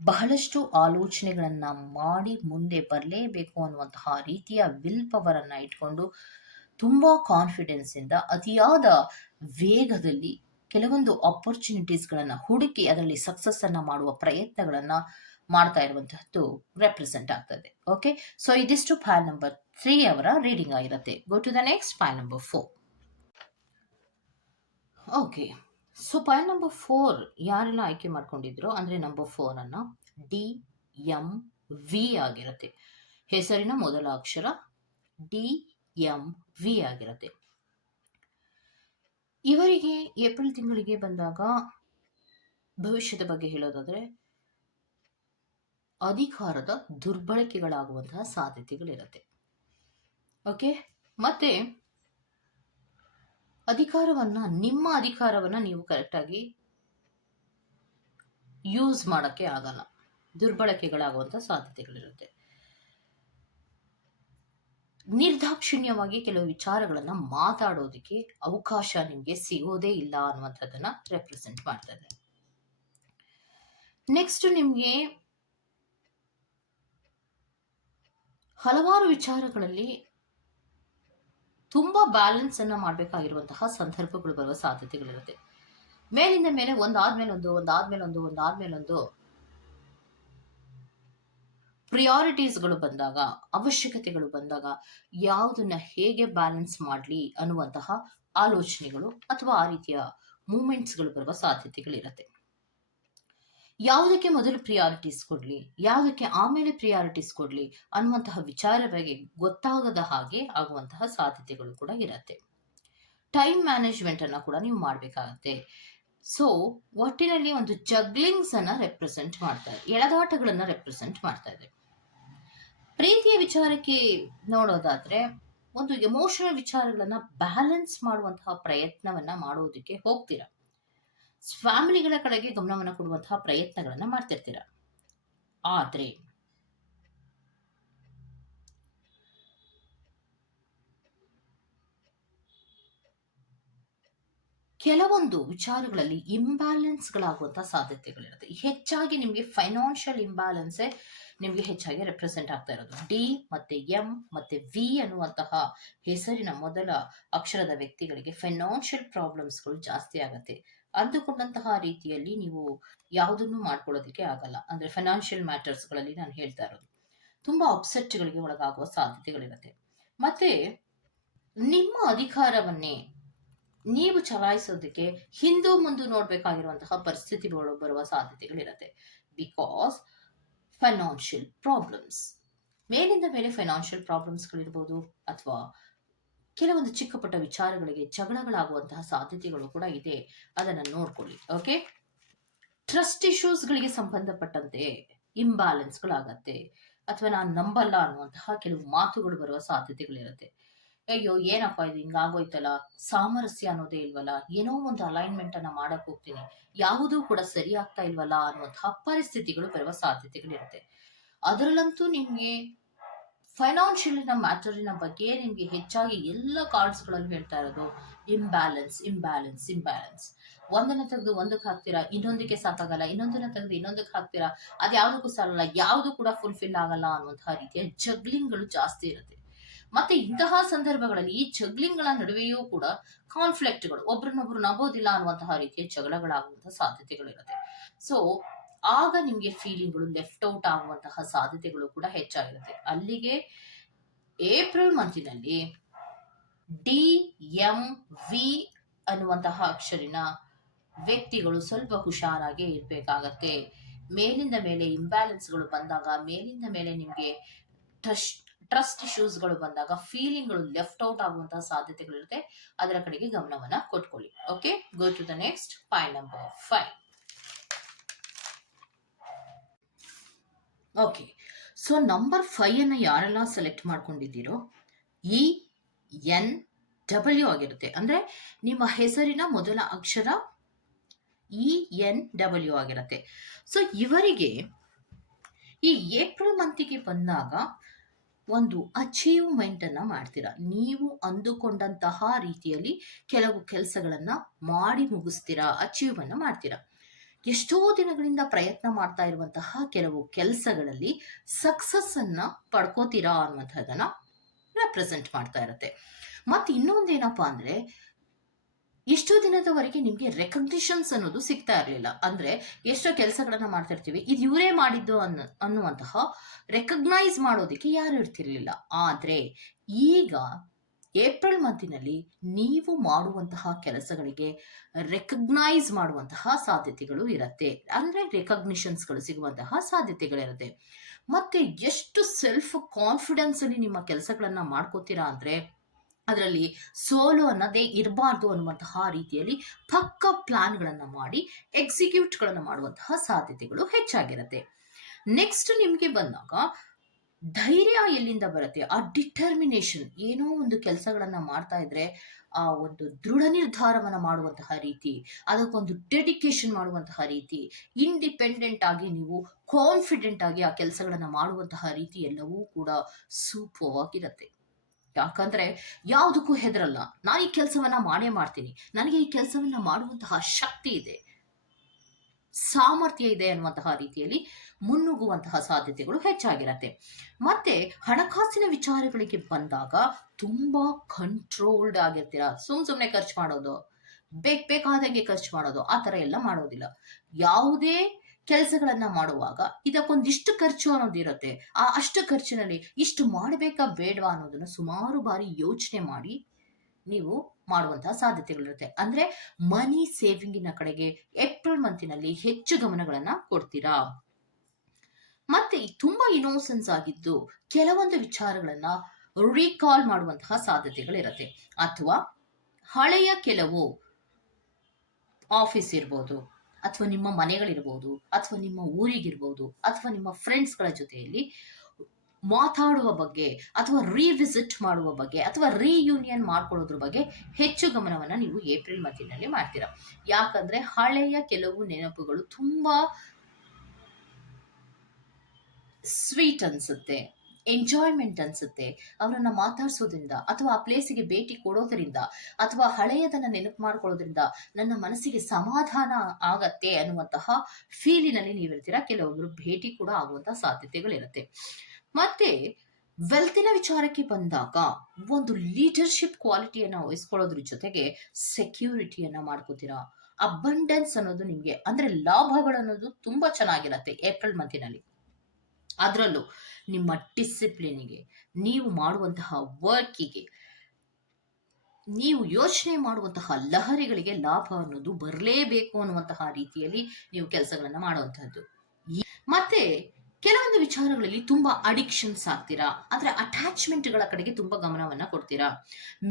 ಬಹಳಷ್ಟು ಆಲೋಚನೆಗಳನ್ನ ಮಾಡಿ ಮುಂದೆ ಬರಲೇಬೇಕು ಅನ್ನುವಂತಹ ರೀತಿಯ ವಿಲ್ ಪವರ್ ಅನ್ನ ಇಟ್ಕೊಂಡು ತುಂಬಾ ಕಾನ್ಫಿಡೆನ್ಸ್ ಇಂದ ಅತಿಯಾದ ವೇಗದಲ್ಲಿ ಕೆಲವೊಂದು ಆಪರ್ಚುನಿಟೀಸ್ಗಳನ್ನ ಹುಡುಕಿ ಅದರಲ್ಲಿ ಸಕ್ಸಸ್ ಅನ್ನ ಮಾಡುವ ಪ್ರಯತ್ನಗಳನ್ನ ಮಾಡ್ತಾ ಇರುವಂತಹದ್ದು ರೆಪ್ರೆಸೆಂಟ್ ಆಗ್ತದೆ. ಓಕೆ, ಸೊ ಇದಿಷ್ಟು ಫೈಲ್ ನಂಬರ್ 3 ಅವರ ರೀಡಿಂಗ್ ಆಗಿರುತ್ತೆ. Go to the next file number 4. Okay, so file number 4 ಯಾರೆಲ್ಲ ಆಯ್ಕೆ ಮಾಡ್ಕೊಂಡಿದ್ರು ಅಂದ್ರೆ ನಂಬರ್ 4 ಅನ್ನ DMV ಆಗಿರುತ್ತೆ. ಹೆಸರಿನ ಮೊದಲ ಅಕ್ಷರ DMV ಆಗಿರುತ್ತೆ. ಇವರಿಗೆ ಏಪ್ರಿಲ್ ತಿಂಗಳಿಗೆ ಬಂದಾಗ ಭವಿಷ್ಯದ ಬಗ್ಗೆ ಹೇಳೋದಾದ್ರೆ ಅಧಿಕಾರದ ದುರ್ಬಳಕೆಗಳಾಗುವಂತಹ ಸಾಧ್ಯತೆಗಳಿರುತ್ತೆ. ಓಕೆ, ಮತ್ತೆ ನಿಮ್ಮ ಅಧಿಕಾರವನ್ನ ನೀವು ಕರೆಕ್ಟಾಗಿ ಯೂಸ್ ಮಾಡಕ್ಕೆ ಆಗಲ್ಲ, ದುರ್ಬಳಕೆಗಳಾಗುವಂತಹ ಸಾಧ್ಯತೆಗಳಿರುತ್ತೆ. ನಿರ್ದಾಕ್ಷಿಣ್ಯವಾಗಿ ಕೆಲವು ವಿಚಾರಗಳನ್ನ ಮಾತಾಡೋದಕ್ಕೆ ಅವಕಾಶ ನಿಮ್ಗೆ ಸಿಗೋದೇ ಇಲ್ಲ ಅನ್ನುವಂಥದ್ದನ್ನ ರೆಪ್ರೆಸೆಂಟ್ ಮಾಡ್ತಾ ಇದೆ. ನೆಕ್ಸ್ಟ್ ನಿಮ್ಗೆ ಹಲವಾರು ವಿಚಾರಗಳಲ್ಲಿ ತುಂಬಾ ಬ್ಯಾಲೆನ್ಸ್ ಅನ್ನ ಮಾಡಬೇಕಾಗಿರುವಂತಹ ಸಂದರ್ಭಗಳು ಬರುವ ಸಾಧ್ಯತೆಗಳಿರುತ್ತೆ. ಮೇಲಿಂದ ಮೇಲೆ ಒಂದಾದ್ಮೇಲೊಂದು ಪ್ರಿಯಾರಿಟೀಸ್ಗಳು ಬಂದಾಗ, ಅವಶ್ಯಕತೆಗಳು ಬಂದಾಗ ಯಾವುದನ್ನ ಹೇಗೆ ಬ್ಯಾಲೆನ್ಸ್ ಮಾಡಲಿ ಅನ್ನುವಂತಹ ಆಲೋಚನೆಗಳು ಅಥವಾ ಆ ರೀತಿಯ ಮೂಮೆಂಟ್ಸ್ಗಳು ಬರುವ ಸಾಧ್ಯತೆಗಳಿರುತ್ತೆ. ಯಾವುದಕ್ಕೆ ಮೊದಲು ಪ್ರಿಯಾರಿಟೀಸ್ ಕೊಡ್ಲಿ, ಯಾವುದಕ್ಕೆ ಆಮೇಲೆ ಪ್ರಿಯಾರಿಟೀಸ್ ಕೊಡ್ಲಿ ಅನ್ನುವಂತಹ ವಿಚಾರ ಬಗ್ಗೆ ಗೊತ್ತಾಗದ ಹಾಗೆ ಆಗುವಂತಹ ಸಾಧ್ಯತೆಗಳು ಕೂಡ ಇರುತ್ತೆ. ಟೈಮ್ ಮ್ಯಾನೇಜ್ಮೆಂಟ್ ಅನ್ನ ಕೂಡ ನೀವು ಮಾಡಬೇಕಾಗತ್ತೆ. ಸೊ ಒಟ್ಟಿನಲ್ಲಿ ಒಂದು ಜಗ್ಲಿಂಗ್ಸ್ ಅನ್ನ ರೆಪ್ರೆಸೆಂಟ್ ಮಾಡ್ತಾ ಇದೆ, ಎಳೆದಾಟಗಳನ್ನ ರೆಪ್ರೆಸೆಂಟ್ ಮಾಡ್ತಾ ಇದೆ. ಪ್ರೀತಿಯ ವಿಚಾರಕ್ಕೆ ನೋಡೋದಾದ್ರೆ ಒಂದು ಎಮೋಷನಲ್ ವಿಚಾರಗಳನ್ನ ಬ್ಯಾಲೆನ್ಸ್ ಮಾಡುವಂತಹ ಪ್ರಯತ್ನವನ್ನ ಮಾಡೋದಕ್ಕೆ ಹೋಗ್ತೀರಾ. ಫ್ಯಾಮಿಲಿಗಳ ಕಡೆಗೆ ಗಮನವನ್ನು ಕೊಡುವಂತಹ ಪ್ರಯತ್ನಗಳನ್ನ ಮಾಡ್ತಿರ್ತೀರ. ಆದ್ರೆ ಕೆಲವೊಂದು ವಿಚಾರಗಳಲ್ಲಿ ಇಂಬ್ಯಾಲೆನ್ಸ್ಗಳಾಗುವಂತಹ ಸಾಧ್ಯತೆಗಳಿರುತ್ತೆ. ಹೆಚ್ಚಾಗಿ ನಿಮಗೆ ಫೈನಾನ್ಷಿಯಲ್ ಇಂಬ್ಯಾಲೆನ್ಸೇ ನಿಮಗೆ ಹೆಚ್ಚಾಗಿ ರೆಪ್ರೆಸೆಂಟ್ ಆಗ್ತಾ ಇರೋದು. ಡಿ ಮತ್ತೆ ಎಂ ಮತ್ತೆ ವಿ ಅನ್ನುವಂತಹ ಹೆಸರಿನ ಮೊದಲ ಅಕ್ಷರದ ವ್ಯಕ್ತಿಗಳಿಗೆ ಫೈನಾನ್ಷಿಯಲ್ ಪ್ರಾಬ್ಲಮ್ಸ್ಗಳು ಜಾಸ್ತಿ ಆಗುತ್ತೆ. ಅಂದುಕೊಂಡಂತಹ ರೀತಿಯಲ್ಲಿ ನೀವು ಯಾವುದನ್ನು ಮಾಡ್ಕೊಳ್ಳೋದಕ್ಕೆ ಆಗಲ್ಲ. ಅಂದ್ರೆ ಫೈನಾನ್ಷಿಯಲ್ ಮ್ಯಾಟರ್ಸ್ಗಳಲ್ಲಿ ನಾನು ಹೇಳ್ತಾ ಇರೋದು ತುಂಬಾ ಅಪ್ಸೆಟ್ಗಳಿಗೆ ಒಳಗಾಗುವ ಸಾಧ್ಯತೆಗಳಿರುತ್ತೆ. ಮತ್ತೆ ನಿಮ್ಮ ಅಧಿಕಾರವನ್ನೇ ನೀವು ಚಲಾಯಿಸೋದಕ್ಕೆ ಹಿಂದೂ ಮುಂದೆ ನೋಡ್ಬೇಕಾಗಿರುವಂತಹ ಪರಿಸ್ಥಿತಿಗಳು ಬರುವ ಸಾಧ್ಯತೆಗಳಿರುತ್ತೆ. ಬಿಕಾಸ್ ಫೈನಾನ್ಷಿಯಲ್ ಪ್ರಾಬ್ಲಮ್ಸ್, ಮೇಲಿಂದ ಮೇಲೆ ಫೈನಾನ್ಷಿಯಲ್ ಪ್ರಾಬ್ಲಮ್ಸ್ಗಳಿರ್ಬೋದು ಅಥವಾ ಕೆಲವೊಂದು ಚಿಕ್ಕ ಪುಟ್ಟ ವಿಚಾರಗಳಿಗೆ ಜಗಳಗಳಾಗುವಂತಹ ಸಾಧ್ಯತೆಗಳು ಕೂಡ ಇದೆ. ಅದನ್ನ ನೋಡ್ಕೊಳ್ಳಿ. ಓಕೆ, ಟ್ರಸ್ಟ್ ಇಶ್ಯೂಸ್ಗಳಿಗೆ ಸಂಬಂಧಪಟ್ಟಂತೆ ಇಂಬ್ಯಾಲೆನ್ಸ್ಗಳಾಗತ್ತೆ ಅಥವಾ ನಾನು ನಂಬಲ್ಲ ಅನ್ನುವಂತಹ ಕೆಲವು ಮಾತುಗಳು ಬರುವ ಸಾಧ್ಯತೆಗಳಿರುತ್ತೆ. ಅಯ್ಯೋ ಏನಪ್ಪ ಇದು ಹಿಂಗಾಗೋಯ್ತಲ್ಲ, ಸಾಮರಸ್ಯ ಅನ್ನೋದೇ ಇಲ್ವಲ್ಲ, ಏನೋ ಒಂದು ಅಲೈನ್ಮೆಂಟ್ ಅನ್ನ ಮಾಡಕ್ ಹೋಗ್ತೀನಿ, ಯಾವುದೂ ಕೂಡ ಸರಿ ಆಗ್ತಾ ಇಲ್ವಲ್ಲ ಅನ್ನುವಂತಹ ಪರಿಸ್ಥಿತಿಗಳು ಬರುವ ಸಾಧ್ಯತೆಗಳಿರುತ್ತೆ. ಅದರಲ್ಲಂತೂ ನಿಮ್ಗೆ ಫೈನಾನ್ಷಿಯಲ್ ಮ್ಯಾಟರಿನ ಬಗ್ಗೆ ನಿಮ್ಗೆ ಹೆಚ್ಚಾಗಿ ಎಲ್ಲ ಕಾರ್ಡ್ಸ್ಗಳಲ್ಲೂ ಹೇಳ್ತಾ ಇರೋದು ಇಂಬ್ಯಾಲೆನ್ಸ್. ಒಂದನ್ನ ತೆಗೆದು ಒಂದಕ್ಕೆ ಹಾಕ್ತೀರಾ, ಇನ್ನೊಂದಕ್ಕೆ ಸಾಕಾಗಲ್ಲ, ಇನ್ನೊಂದನ್ನ ತೆಗೆದು ಇನ್ನೊಂದಕ್ಕೆ ಹಾಕ್ತೀರಾ, ಅದು ಯಾವುದಕ್ಕೂ ಸಾಲಲ್ಲ, ಯಾವುದು ಕೂಡ ಫುಲ್ಫಿಲ್ ಆಗಲ್ಲ ಅನ್ನುವಂತಹ ರೀತಿಯ ಜಗ್ಲಿಂಗ್ಗಳು ಜಾಸ್ತಿ ಇರುತ್ತೆ. ಮತ್ತೆ ಇಂತಹ ಸಂದರ್ಭಗಳಲ್ಲಿ ಈ ಜಗ್ಲಿಂಗ್ಗಳ ನಡುವೆಯೂ ಕೂಡ ಕಾನ್ಫ್ಲಿಕ್ಟ್ಗಳು, ಒಬ್ರನ್ನೊಬ್ರು ನಂಬೋದಿಲ್ಲ ಅನ್ನುವಂತಹ ರೀತಿಯ ಜಗಳಗಳಾಗುವಂತಹ ಸಾಧ್ಯತೆಗಳಿರುತ್ತೆ. ಸೊ ಆಗ ನಿಮ್ಗೆ ಫೀಲಿಂಗ್ಗಳು ಲೆಫ್ಟ್ ಔಟ್ ಆಗುವಂತಹ ಸಾಧ್ಯತೆಗಳು ಕೂಡ ಹೆಚ್ಚಾಗಿರುತ್ತೆ. ಅಲ್ಲಿಗೆ ಏಪ್ರಿಲ್ ಮಂತಿನಲ್ಲಿ DMV ಅನ್ನುವಂತಹ ಅಕ್ಷರಿನ ವ್ಯಕ್ತಿಗಳು ಸ್ವಲ್ಪ ಹುಷಾರಾಗಿ ಇರ್ಬೇಕಾಗತ್ತೆ. ಮೇಲಿಂದ ಮೇಲೆ ಇಂಬ್ಯಾಲೆನ್ಸ್ಗಳು ಬಂದಾಗ, ಮೇಲಿಂದ ಮೇಲೆ ನಿಮ್ಗೆ ಟ್ರಸ್ಟ್ ಇಶ್ಯೂಸ್ಗಳು ಬಂದಾಗ ಫೀಲಿಂಗ್ಗಳು ಲೆಫ್ಟ್ ಔಟ್ ಆಗುವಂತಹ ಸಾಧ್ಯತೆಗಳಿರುತ್ತೆ. ಅದರ ಕಡೆಗೆ ಗಮನವನ್ನ ಕೊಟ್ಕೊಳ್ಳಿ. Okay, go to the next file number 5. Okay, so number 5 ಅನ್ನ ಯಾರೆಲ್ಲ ಸೆಲೆಕ್ಟ್ ಮಾಡ್ಕೊಂಡಿದ್ದೀರೋ ENW ಆಗಿರುತ್ತೆ. ಅಂದ್ರೆ ನಿಮ್ಮ ಹೆಸರಿನ ಮೊದಲ ಅಕ್ಷರ ENW ಆಗಿರುತ್ತೆ. ಸೊ ಇವರಿಗೆ ಈ ಏಪ್ರಿಲ್ ಮಂತಿಗೆ ಬಂದಾಗ ಒಂದು ಅಚೀವ್ಮೆಂಟ್ ಅನ್ನ ಮಾಡ್ತೀರಾ. ನೀವು ಅಂದುಕೊಂಡಂತಹ ರೀತಿಯಲ್ಲಿ ಕೆಲವು ಕೆಲಸಗಳನ್ನ ಮಾಡಿ ಮುಗಿಸ್ತೀರಾ, ಅಚೀವ್ ಅನ್ನ ಮಾಡ್ತೀರಾ. ಎಷ್ಟೋ ದಿನಗಳಿಂದ ಪ್ರಯತ್ನ ಮಾಡ್ತಾ ಇರುವಂತಹ ಕೆಲವು ಕೆಲಸಗಳಲ್ಲಿ ಸಕ್ಸಸ್ ಅನ್ನ ಪಡ್ಕೋತೀರಾ ಅನ್ನುವಂಥದ್ದನ್ನ ರೆಪ್ರೆಸೆಂಟ್ ಮಾಡ್ತಾ ಇರುತ್ತೆ. ಮತ್ತೆ ಇನ್ನೊಂದೇನಪ್ಪಾ ಅಂದ್ರೆ, ಇಷ್ಟು ದಿನದವರೆಗೆ ನಿಮ್ಗೆ ರೆಕಗ್ನಿಷನ್ಸ್ ಅನ್ನೋದು ಸಿಗ್ತಾ ಇರಲಿಲ್ಲ. ಅಂದ್ರೆ ಎಷ್ಟೋ ಕೆಲಸಗಳನ್ನ ಮಾಡ್ತಿರ್ತೀವಿ, ಇದು ಇವರೇ ಮಾಡಿದ್ದು ಅನ್ನುವಂತಹ ರೆಕಗ್ನೈಸ್ ಮಾಡೋದಕ್ಕೆ ಯಾರು ಇರ್ತಿರ್ಲಿಲ್ಲ. ಆದ್ರೆ ಈಗ ಏಪ್ರಿಲ್ ಮಂತಿನಲ್ಲಿ ನೀವು ಮಾಡುವಂತಹ ಕೆಲಸಗಳಿಗೆ ರೆಕಗ್ನೈಸ್ ಮಾಡುವಂತಹ ಸಾಧ್ಯತೆಗಳು ಇರತ್ತೆ. ಅಂದ್ರೆ ರೆಕಗ್ನಿಷನ್ಸ್ಗಳು ಸಿಗುವಂತಹ ಸಾಧ್ಯತೆಗಳಿರುತ್ತೆ. ಮತ್ತೆ ಎಷ್ಟು ಸೆಲ್ಫ್ ಕಾನ್ಫಿಡೆನ್ಸ್ ಅಲ್ಲಿ ನಿಮ್ಮ ಕೆಲಸಗಳನ್ನ ಮಾಡ್ಕೋತೀರಾ ಅಂದ್ರೆ, ಅದರಲ್ಲಿ ಸೋಲು ಅನ್ನೋದೇ ಇರಬಾರ್ದು ಅನ್ನುವಂತಹ ರೀತಿಯಲ್ಲಿ ಪಕ್ಕ ಪ್ಲಾನ್ಗಳನ್ನ ಮಾಡಿ ಎಕ್ಸಿಕ್ಯೂಟ್ಗಳನ್ನ ಮಾಡುವಂತಹ ಸಾಧ್ಯತೆಗಳು ಹೆಚ್ಚಾಗಿರುತ್ತೆ. ನೆಕ್ಸ್ಟ್ ನಿಮ್ಗೆ ಬಂದಾಗ ಧೈರ್ಯ ಎಲ್ಲಿಂದ ಬರುತ್ತೆ? ಆ ಡಿಟರ್ಮಿನೇಷನ್. ಏನೋ ಒಂದು ಕೆಲಸಗಳನ್ನ ಮಾಡ್ತಾ ಇದ್ರೆ ಆ ಒಂದು ದೃಢ ನಿರ್ಧಾರವನ್ನ ಮಾಡುವಂತಹ ರೀತಿ, ಅದಕ್ಕೊಂದು ಡೆಡಿಕೇಶನ್ ಮಾಡುವಂತಹ ರೀತಿ, ಇಂಡಿಪೆಂಡೆಂಟ್ ಆಗಿ ನೀವು ಕಾನ್ಫಿಡೆಂಟ್ ಆಗಿ ಆ ಕೆಲಸಗಳನ್ನ ಮಾಡುವಂತಹ ರೀತಿ ಎಲ್ಲವೂ ಕೂಡ ಸೂಪರ್ ಆಗಿರುತ್ತೆ. ಯಾಕಂದ್ರೆ ಯಾವುದಕ್ಕೂ ಹೆದರಲ್ಲ. ನಾನು ಈ ಕೆಲಸವನ್ನ ಮಾಡೇ ಮಾಡ್ತೀನಿ, ನನಗೆ ಈ ಕೆಲಸವನ್ನ ಮಾಡುವಂತಹ ಶಕ್ತಿ ಇದೆ, ಸಾಮರ್ಥ್ಯ ಇದೆ ಅನ್ನುವಂತಹ ರೀತಿಯಲ್ಲಿ ಮುನ್ನುಗ್ಗುವಂತಹ ಸಾಧ್ಯತೆಗಳು ಹೆಚ್ಚಾಗಿರತ್ತೆ. ಮತ್ತೆ ಹಣಕಾಸಿನ ವಿಚಾರಗಳಿಗೆ ಬಂದಾಗ ತುಂಬಾ ಕಂಟ್ರೋಲ್ಡ್ ಆಗಿರ್ತೀರಾ. ಸುಮ್ನೆ ಖರ್ಚು ಮಾಡೋದು, ಬೇಕಾದಂಗೆ ಖರ್ಚು ಮಾಡೋದು, ಆ ತರ ಎಲ್ಲ ಮಾಡೋದಿಲ್ಲ. ಯಾವುದೇ ಕೆಲಸಗಳನ್ನ ಮಾಡುವಾಗ ಇದಕ್ಕೊಂದಿಷ್ಟು ಖರ್ಚು ಅನ್ನೋದಿರುತ್ತೆ. ಅಷ್ಟು ಖರ್ಚಿನಲ್ಲಿ ಇಷ್ಟು ಮಾಡಬೇಕಾ ಬೇಡವಾ ಅನ್ನೋದನ್ನ ಸುಮಾರು ಬಾರಿ ಯೋಚನೆ ಮಾಡಿ ನೀವು ಮಾಡುವಂತಹ ಸಾಧ್ಯತೆಗಳಿರುತ್ತೆ. ಅಂದ್ರೆ ಮನಿ ಸೇವಿಂಗಿನ ಕಡೆಗೆ ಏಪ್ರಿಲ್ ಮಂತಿನಲ್ಲಿ ಹೆಚ್ಚು ಗಮನಗಳನ್ನ ಕೊಡ್ತೀರಾ. ಮತ್ತೆ ತುಂಬಾ ಇನೋಸೆನ್ಸ್ ಆಗಿದ್ದು ಕೆಲವೊಂದು ವಿಚಾರಗಳನ್ನ ರೀಕಾಲ್ ಮಾಡುವಂತಹ ಸಾಧ್ಯತೆಗಳಿರುತ್ತೆ. ಅಥವಾ ಹಳೆಯ ಕೆಲವು ಆಫೀಸ್ ಇರ್ಬೋದು, ಅಥವಾ ನಿಮ್ಮ ಮನೆಗಳಿರ್ಬೋದು, ಅಥವಾ ನಿಮ್ಮ ಊರಿಗಿರ್ಬೋದು, ಅಥವಾ ನಿಮ್ಮ ಫ್ರೆಂಡ್ಸ್ಗಳ ಜೊತೆಯಲ್ಲಿ ಮಾತಾಡುವ ಬಗ್ಗೆ, ಅಥವಾ ರಿವಿಸಿಟ್ ಮಾಡುವ ಬಗ್ಗೆ, ಅಥವಾ ರಿಯೂನಿಯನ್ ಮಾಡ್ಕೊಳ್ಳೋದ್ರ ಬಗ್ಗೆ ಹೆಚ್ಚು ಗಮನವನ್ನ ನೀವು ಏಪ್ರಿಲ್ ಮಂತಿನಲ್ಲಿ ಮಾಡ್ತೀರಾ. ಯಾಕಂದ್ರೆ ಹಳೆಯ ಕೆಲವು ನೆನಪುಗಳು ತುಂಬಾ ಸ್ವೀಟ್ ಅನ್ಸುತ್ತೆ, ಎಂಜಾಯ್ಮೆಂಟ್ ಅನ್ಸುತ್ತೆ. ಅವರನ್ನ ಮಾತಾಡ್ಸೋದ್ರಿಂದ, ಅಥವಾ ಆ ಪ್ಲೇಸಿಗೆ ಭೇಟಿ ಕೊಡೋದ್ರಿಂದ, ಅಥವಾ ಹಳೆಯದನ್ನ ನೆನಪು ಮಾಡ್ಕೊಳ್ಳೋದ್ರಿಂದ ನನ್ನ ಮನಸ್ಸಿಗೆ ಸಮಾಧಾನ ಆಗತ್ತೆ ಅನ್ನುವಂತಹ ಫೀಲಿನಲ್ಲಿ ನೀವಿರ್ತೀರಾ. ಕೆಲವೊಬ್ರು ಭೇಟಿ ಕೂಡ ಆಗುವಂತಹ ಸಾಧ್ಯತೆಗಳಿರುತ್ತೆ. ಮತ್ತೆ ವೆಲ್ತಿನ ವಿಚಾರಕ್ಕೆ ಬಂದಾಗ ಒಂದು ಲೀಡರ್ಶಿಪ್ ಕ್ವಾಲಿಟಿಯನ್ನ ವಹಿಸ್ಕೊಳ್ಳೋದ್ರ ಜೊತೆಗೆ ಸೆಕ್ಯೂರಿಟಿಯನ್ನ ಮಾಡ್ಕೋತೀರಾ. ಅಬಂಡೆನ್ಸ್ ಅನ್ನೋದು ನಿಮ್ಗೆ, ಅಂದ್ರೆ ಲಾಭಗಳು ಅನ್ನೋದು ತುಂಬಾ ಚೆನ್ನಾಗಿರತ್ತೆ ಏಪ್ರಿಲ್ ಮಂತಿನಲ್ಲಿ. ಅದರಲ್ಲೂ ನಿಮ್ಮ ಡಿಸಿಪ್ಲಿನ್ಗೆ, ನೀವು ಮಾಡುವಂತಹ ವರ್ಕಿಗೆ, ನೀವು ಯೋಚನೆ ಮಾಡುವಂತಹ ಲಹರಿಗಳಿಗೆ ಲಾಭ ಅನ್ನೋದು ಬರಲೇಬೇಕು ಅನ್ನುವಂತಹ ರೀತಿಯಲ್ಲಿ ನೀವು ಕೆಲಸಗಳನ್ನ ಮಾಡುವಂತಹದ್ದು. ಮತ್ತೆ ಕೆಲವೊಂದು ವಿಚಾರಗಳಲ್ಲಿ ತುಂಬಾ ಅಡಿಕ್ಷನ್ಸ್ ಆಗ್ತೀರಾ, ಅಂದ್ರೆ ಅಟ್ಯಾಚ್ಮೆಂಟ್ಗಳ ಕಡೆಗೆ ತುಂಬಾ ಗಮನವನ್ನ ಕೊಡ್ತೀರಾ.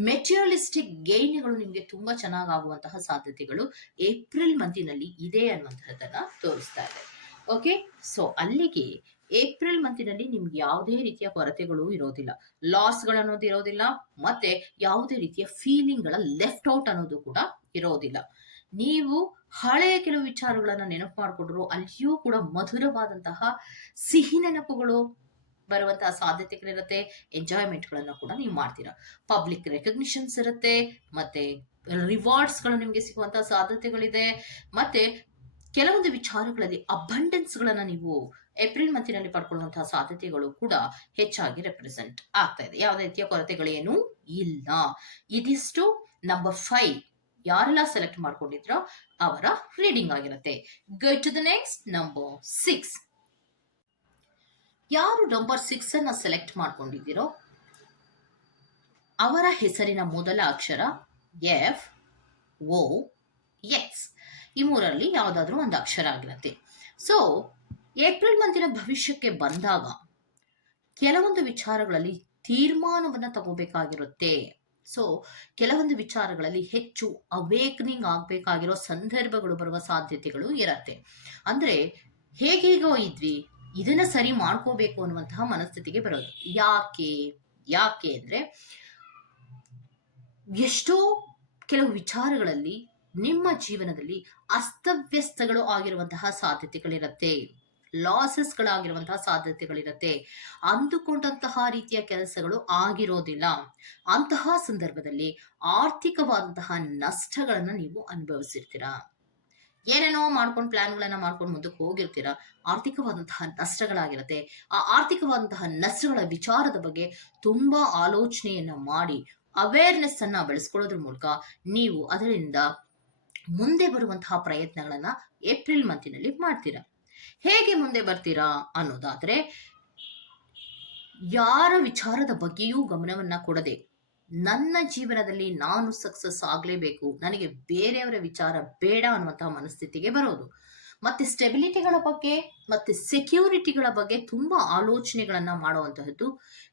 ಮೆಟೀರಿಯಲಿಸ್ಟಿಕ್ ಗೈನ್ಗಳು ನಿಮ್ಗೆ ತುಂಬಾ ಚೆನ್ನಾಗಾಗುವಂತಹ ಸಾಧ್ಯತೆಗಳು ಏಪ್ರಿಲ್ ಮಂತಿನಲ್ಲಿ ಇದೆ ಅನ್ನುವಂತಹದ್ದನ್ನ ತೋರಿಸ್ತಾ ಇದೆ. ಓಕೆ, ಸೊ ಅಲ್ಲಿಗೆ ಏಪ್ರಿಲ್ ಮಂತಿನಲ್ಲಿ ನಿಮ್ಗೆ ಯಾವುದೇ ರೀತಿಯ ಕೊರತೆಗಳು ಇರೋದಿಲ್ಲ, ಲಾಸ್ಗಳನ್ನೋದು ಇರೋದಿಲ್ಲ, ಮತ್ತೆ ಯಾವುದೇ ರೀತಿಯ ಫೀಲಿಂಗ್ಗಳ ಲೆಫ್ಟ್ ಔಟ್ ಅನ್ನೋದು ಕೂಡ ಇರೋದಿಲ್ಲ. ನೀವು ಹಳೆಯ ಕೆಲವು ವಿಚಾರಗಳನ್ನ ನೆನಪು ಮಾಡಿಕೊಂಡ್ರು ಅಲ್ಲಿಯೂ ಕೂಡ ಮಧುರವಾದಂತಹ ಸಿಹಿ ನೆನಪುಗಳು ಬರುವಂತಹ ಸಾಧ್ಯತೆಗಳಿರುತ್ತೆ. ಎಂಜಾಯ್ಮೆಂಟ್ಗಳನ್ನ ಕೂಡ ನೀವು ಮಾಡ್ತೀರಾ. ಪಬ್ಲಿಕ್ ರೆಕಗ್ನಿಷನ್ಸ್ ಇರುತ್ತೆ, ಮತ್ತೆ ರಿವಾರ್ಡ್ಸ್ಗಳು ನಿಮ್ಗೆ ಸಿಗುವಂತಹ ಸಾಧ್ಯತೆಗಳಿದೆ. ಮತ್ತೆ ಕೆಲವೊಂದು ವಿಚಾರಗಳಲ್ಲಿ ಅಬಂಡೆನ್ಸ್ಗಳನ್ನ ನೀವು ಏಪ್ರಿಲ್ ಮಂತಿನಲ್ಲಿ ಪಡ್ಕೊಳ್ಳುವಂತಹ ಸಾಧ್ಯತೆಗಳು ಕೂಡ ಹೆಚ್ಚಾಗಿ ರೆಪ್ರೆಸೆಂಟ್ ಆಗ್ತಾ ಇದೆ. ಯಾವುದೇ ರೀತಿಯ ಕೊರತೆಗಳೇನೂ ಇಲ್ಲ. ಇದಿಷ್ಟು ನಂಬರ್ 5 ಯಾರೆಲ್ಲ ಸೆಲೆಕ್ಟ್ ಮಾಡ್ಕೊಂಡಿದ್ರೋ ಅವರ ರೀಡಿಂಗ್ ಆಗಿರುತ್ತೆ. Go to the next number 6. ಯಾರು ನಂಬರ್ 6 ಅನ್ನ ಸೆಲೆಕ್ಟ್ ಮಾಡ್ಕೊಂಡಿದ್ದೀರೋ ಅವರ ಹೆಸರಿನ ಮೊದಲ ಅಕ್ಷರ ಎಫ್, ಓ, ಎಕ್ಸ್. ಈ ಮೂರಲ್ಲಿ ಯಾವುದಾದ್ರೂ ಒಂದು ಅಕ್ಷರ ಆಗಿರುತ್ತೆ. ಸೊ ಏಪ್ರಿಲ್ ಮಂತಿನ ಭವಿಷ್ಯಕ್ಕೆ ಬಂದಾಗ ಕೆಲವೊಂದು ವಿಚಾರಗಳಲ್ಲಿ ತೀರ್ಮಾನವನ್ನ ತಗೋಬೇಕಾಗಿರುತ್ತೆ. ಸೊ ಕೆಲವೊಂದು ವಿಚಾರಗಳಲ್ಲಿ ಹೆಚ್ಚು ಅವೇಕನಿಂಗ್ ಆಗ್ಬೇಕಾಗಿರೋ ಸಂದರ್ಭಗಳು ಬರುವ ಸಾಧ್ಯತೆಗಳು ಇರತ್ತೆ. ಅಂದ್ರೆ ಹೇಗೇಗೋ ಇದ್ವಿ, ಇದನ್ನ ಸರಿ ಮಾಡ್ಕೋಬೇಕು ಅನ್ನುವಂತಹ ಮನಸ್ಥಿತಿಗೆ ಬರೋದು. ಯಾಕೆ ಅಂದ್ರೆ ಎಷ್ಟೋ ಕೆಲವು ವಿಚಾರಗಳಲ್ಲಿ ನಿಮ್ಮ ಜೀವನದಲ್ಲಿ ಅಸ್ತವ್ಯಸ್ತಗಳು ಆಗಿರುವಂತಹ ಸಾಧ್ಯತೆಗಳಿರತ್ತೆ. ಲಾಸಸ್ಗಳಾಗಿರುವಂತಹ ಸಾಧ್ಯತೆಗಳಿರುತ್ತೆ. ಅಂದುಕೊಂಡಂತಹ ರೀತಿಯ ಕೆಲಸಗಳು ಆಗಿರೋದಿಲ್ಲ. ಅಂತಹ ಸಂದರ್ಭದಲ್ಲಿ ಆರ್ಥಿಕವಾದಂತಹ ನಷ್ಟಗಳನ್ನ ನೀವು ಅನುಭವಿಸಿರ್ತೀರಾ. ಏನೇನೋ ಮಾಡ್ಕೊಂಡು ಪ್ಲಾನ್ಗಳನ್ನ ಮಾಡ್ಕೊಂಡು ಮುಂದಕ್ಕೆ ಹೋಗಿರ್ತೀರಾ. ಆರ್ಥಿಕವಾದಂತಹ ನಷ್ಟಗಳಾಗಿರುತ್ತೆ. ಆ ಆರ್ಥಿಕವಾದಂತಹ ನಷ್ಟಗಳ ವಿಚಾರದ ಬಗ್ಗೆ ತುಂಬಾ ಆಲೋಚನೆಯನ್ನ ಮಾಡಿ ಅವೇರ್ನೆಸ್ ಅನ್ನ ಬೆಳೆಸ್ಕೊಳ್ಳೋದ್ರ ಮೂಲಕ ನೀವು ಅದರಿಂದ ಮುಂದೆ ಬರುವಂತಹ ಪ್ರಯತ್ನಗಳನ್ನ ಏಪ್ರಿಲ್ ಮಂತಿನಲ್ಲಿ ಮಾಡ್ತೀರಾ. ಹೇಗೆ ಮುಂದೆ ಬರ್ತೀರಾ ಅನ್ನೋದಾದ್ರೆ, ಯಾರ ವಿಚಾರದ ಬಗ್ಗೆಯೂ ಗಮನವನ್ನ ಕೊಡದೆ ನನ್ನ ಜೀವನದಲ್ಲಿ ನಾನು ಸಕ್ಸಸ್ ಆಗ್ಲೇಬೇಕು, ನನಗೆ ಬೇರೆಯವರ ವಿಚಾರ ಬೇಡ ಅನ್ನುವಂತಹ ಮನಸ್ಥಿತಿಗೆ ಬರೋದು. ಮತ್ತೆ ಸ್ಟೆಬಿಲಿಟಿಗಳ ಬಗ್ಗೆ ಮತ್ತೆ ಸೆಕ್ಯೂರಿಟಿಗಳ ಬಗ್ಗೆ ತುಂಬಾ ಆಲೋಚನೆಗಳನ್ನ ಮಾಡುವಂತಹದ್ದು.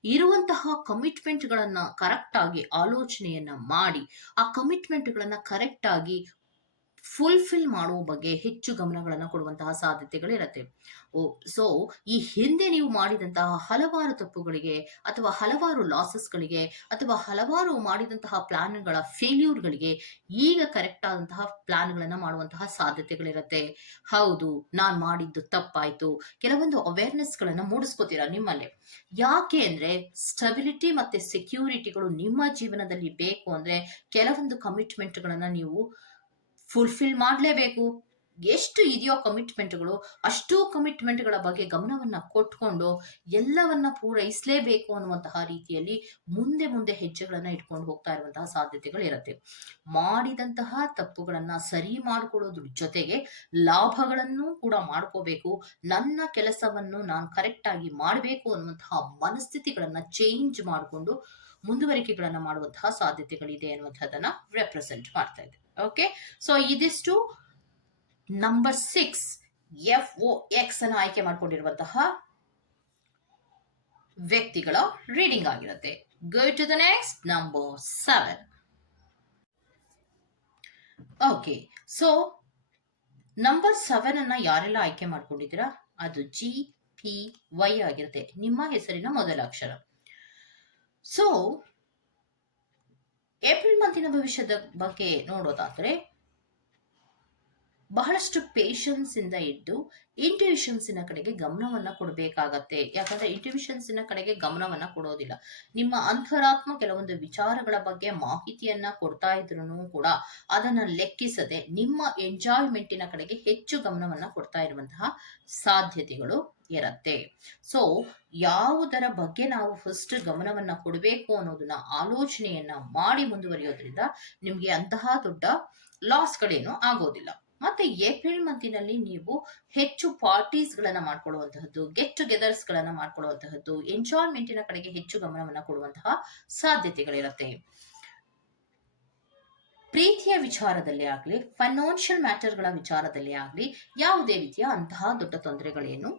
ಇರುವಂತಹ ಕಮಿಟ್ಮೆಂಟ್ಗಳನ್ನ ಕರೆಕ್ಟ್ ಆಗಿ ಆಲೋಚನೆಯನ್ನ ಮಾಡಿ ಆ ಕಮಿಟ್ಮೆಂಟ್ಗಳನ್ನ ಕರೆಕ್ಟ್ ಆಗಿ ಫುಲ್ಫಿಲ್ ಮಾಡುವ ಬಗ್ಗೆ ಹೆಚ್ಚು ಗಮನಗಳನ್ನು ಕೊಡುವಂತಹ ಸಾಧ್ಯತೆಗಳಿರುತ್ತೆ. ಸೊ ಈ ಹಿಂದೆ ನೀವು ಮಾಡಿದಂತಹ ಹಲವಾರು ತಪ್ಪುಗಳಿಗೆ ಅಥವಾ ಹಲವಾರು ಲಾಸಸ್ಗಳಿಗೆ ಅಥವಾ ಹಲವಾರು ಮಾಡಿದಂತಹ ಪ್ಲಾನ್ಗಳ ಫೇಲ್ಯೂರ್ಗಳಿಗೆ ಈಗ ಕರೆಕ್ಟ್ ಆದಂತಹ ಪ್ಲಾನ್ಗಳನ್ನ ಮಾಡುವಂತಹ ಸಾಧ್ಯತೆಗಳಿರುತ್ತೆ. ಹೌದು, ನಾನ್ ಮಾಡಿದ್ದು ತಪ್ಪಾಯ್ತು. ಕೆಲವೊಂದು ಅವೇರ್ನೆಸ್ಗಳನ್ನ ಮೂಡಿಸ್ಕೋತೀರಾ ನಿಮ್ಮಲ್ಲೇ. ಯಾಕೆ ಅಂದ್ರೆ ಸ್ಟೆಬಿಲಿಟಿ ಮತ್ತೆ ಸೆಕ್ಯೂರಿಟಿಗಳು ನಿಮ್ಮ ಜೀವನದಲ್ಲಿ ಬೇಕು ಅಂದ್ರೆ ಕೆಲವೊಂದು ಕಮಿಟ್ಮೆಂಟ್ಗಳನ್ನ ನೀವು ಫುಲ್ಫಿಲ್ ಮಾಡಲೇಬೇಕು. ಎಷ್ಟು ಇದೆಯೋ ಕಮಿಟ್ಮೆಂಟ್ಗಳು, ಅಷ್ಟೂ ಕಮಿಟ್ಮೆಂಟ್ಗಳ ಬಗ್ಗೆ ಗಮನವನ್ನ ಕೊಟ್ಕೊಂಡು ಎಲ್ಲವನ್ನ ಪೂರೈಸಲೇಬೇಕು ಅನ್ನುವಂತಹ ರೀತಿಯಲ್ಲಿ ಮುಂದೆ ಮುಂದೆ ಹೆಜ್ಜೆಗಳನ್ನ ಇಟ್ಕೊಂಡು ಹೋಗ್ತಾ ಇರುವಂತಹ ಸಾಧ್ಯತೆಗಳಿರುತ್ತೆ. ಮಾಡಿದಂತಹ ತಪ್ಪುಗಳನ್ನ ಸರಿ ಮಾಡ್ಕೊಳ್ಳೋದ್ರ ಜೊತೆಗೆ ಲಾಭಗಳನ್ನು ಕೂಡ ಮಾಡ್ಕೋಬೇಕು. ನನ್ನ ಕೆಲಸವನ್ನು ನಾನು ಕರೆಕ್ಟ್ ಆಗಿ ಮಾಡಬೇಕು ಅನ್ನುವಂತಹ ಮನಸ್ಥಿತಿಗಳನ್ನ ಚೇಂಜ್ ಮಾಡಿಕೊಂಡು ಮುಂದುವರಿಕೆಗಳನ್ನ ಮಾಡುವಂತಹ ಸಾಧ್ಯತೆಗಳಿದೆ ಅನ್ನುವಂಥದ್ದನ್ನ ರೆಪ್ರೆಸೆಂಟ್ ಮಾಡ್ತಾ ಇದೆ. ಓಕೆ, ಸೊ ಇದಿಷ್ಟು ನಂಬರ್ 6 FOX ಅನ್ನು ಆಯ್ಕೆ ಮಾಡಿಕೊಂಡಿರುವಂತಹ ವ್ಯಕ್ತಿಗಳ ರೀಡಿಂಗ್ ಆಗಿರುತ್ತೆ. Go to the next number 7. Okay, so number 7 ಅನ್ನ ಯಾರೆಲ್ಲ ಆಯ್ಕೆ ಮಾಡ್ಕೊಂಡಿದ್ದೀರಾ ಅದು GPY ಆಗಿರುತ್ತೆ, ನಿಮ್ಮ ಹೆಸರಿನ ಮೊದಲ ಅಕ್ಷರ. ಸೊ ಏಪ್ರಿಲ್ ಮಂತಿನ ಭವಿಷ್ಯದ ಬಗ್ಗೆ ನೋಡೋದಾದ್ರೆ ಬಹಳಷ್ಟು ಪೇಷನ್ಸ್ ಇಂದ ಇದ್ದು ಇಂಟ್ಯೂಷನ್ಸಿನ ಕಡೆಗೆ ಗಮನವನ್ನ ಕೊಡಬೇಕಾಗತ್ತೆ. ಯಾಕಂದ್ರೆ ಇಂಟ್ಯೂಷನ್ಸಿನ ಕಡೆಗೆ ಗಮನವನ್ನ ಕೊಡೋದಿಲ್ಲ. ನಿಮ್ಮ ಅಂತರಾತ್ಮ ಕೆಲವೊಂದು ವಿಚಾರಗಳ ಬಗ್ಗೆ ಮಾಹಿತಿಯನ್ನ ಕೊಡ್ತಾ ಇದ್ರು ಕೂಡ ಅದನ್ನ ಲೆಕ್ಕಿಸದೆ ನಿಮ್ಮ ಎಂಜಾಯ್ಮೆಂಟಿನ ಕಡೆಗೆ ಹೆಚ್ಚು ಗಮನವನ್ನ ಕೊಡ್ತಾ ಇರುವಂತಹ ಸಾಧ್ಯತೆಗಳು ಇರತ್ತೆ. ಸೊ ಯಾವುದರ ಬಗ್ಗೆ ನಾವು ಫಸ್ಟ್ ಗಮನವನ್ನ ಕೊಡಬೇಕು ಅನ್ನೋದನ್ನ ಆಲೋಚನೆಯನ್ನ ಮಾಡಿ ಮುಂದುವರಿಯೋದ್ರಿಂದ ನಿಮ್ಗೆ ಅಂತಹ ದೊಡ್ಡ ಲಾಸ್ಗಳೇನು ಆಗೋದಿಲ್ಲ. ಮತ್ತೆ ಏಪ್ರಿಲ್ ಮಂತಿನಲ್ಲಿ ನೀವು ಹೆಚ್ಚು ಪಾರ್ಟೀಸ್ ಗಳನ್ನ ಮಾಡ್ಕೊಳ್ಳುವಂತಹದ್ದು, ಗೆಟ್ ಟುಗೆದರ್ಸ್ ಗಳನ್ನ ಮಾಡ್ಕೊಳ್ಳುವಂತಹದ್ದು, ಎಂಜಾಯ್ಮೆಂಟಿನ ಕಡೆಗೆ ಹೆಚ್ಚು ಗಮನವನ್ನ ಕೊಡುವಂತಹ ಸಾಧ್ಯತೆಗಳಿರುತ್ತೆ. ಪ್ರೀತಿಯ ವಿಚಾರದಲ್ಲಿ ಆಗ್ಲಿ, ಫೈನಾನ್ಷಿಯಲ್ ಮ್ಯಾಟರ್ಗಳ ವಿಚಾರದಲ್ಲಿ ಆಗ್ಲಿ ಯಾವುದೇ ರೀತಿಯ ಅಂತಹ ದೊಡ್ಡ ತೊಂದರೆಗಳೇನು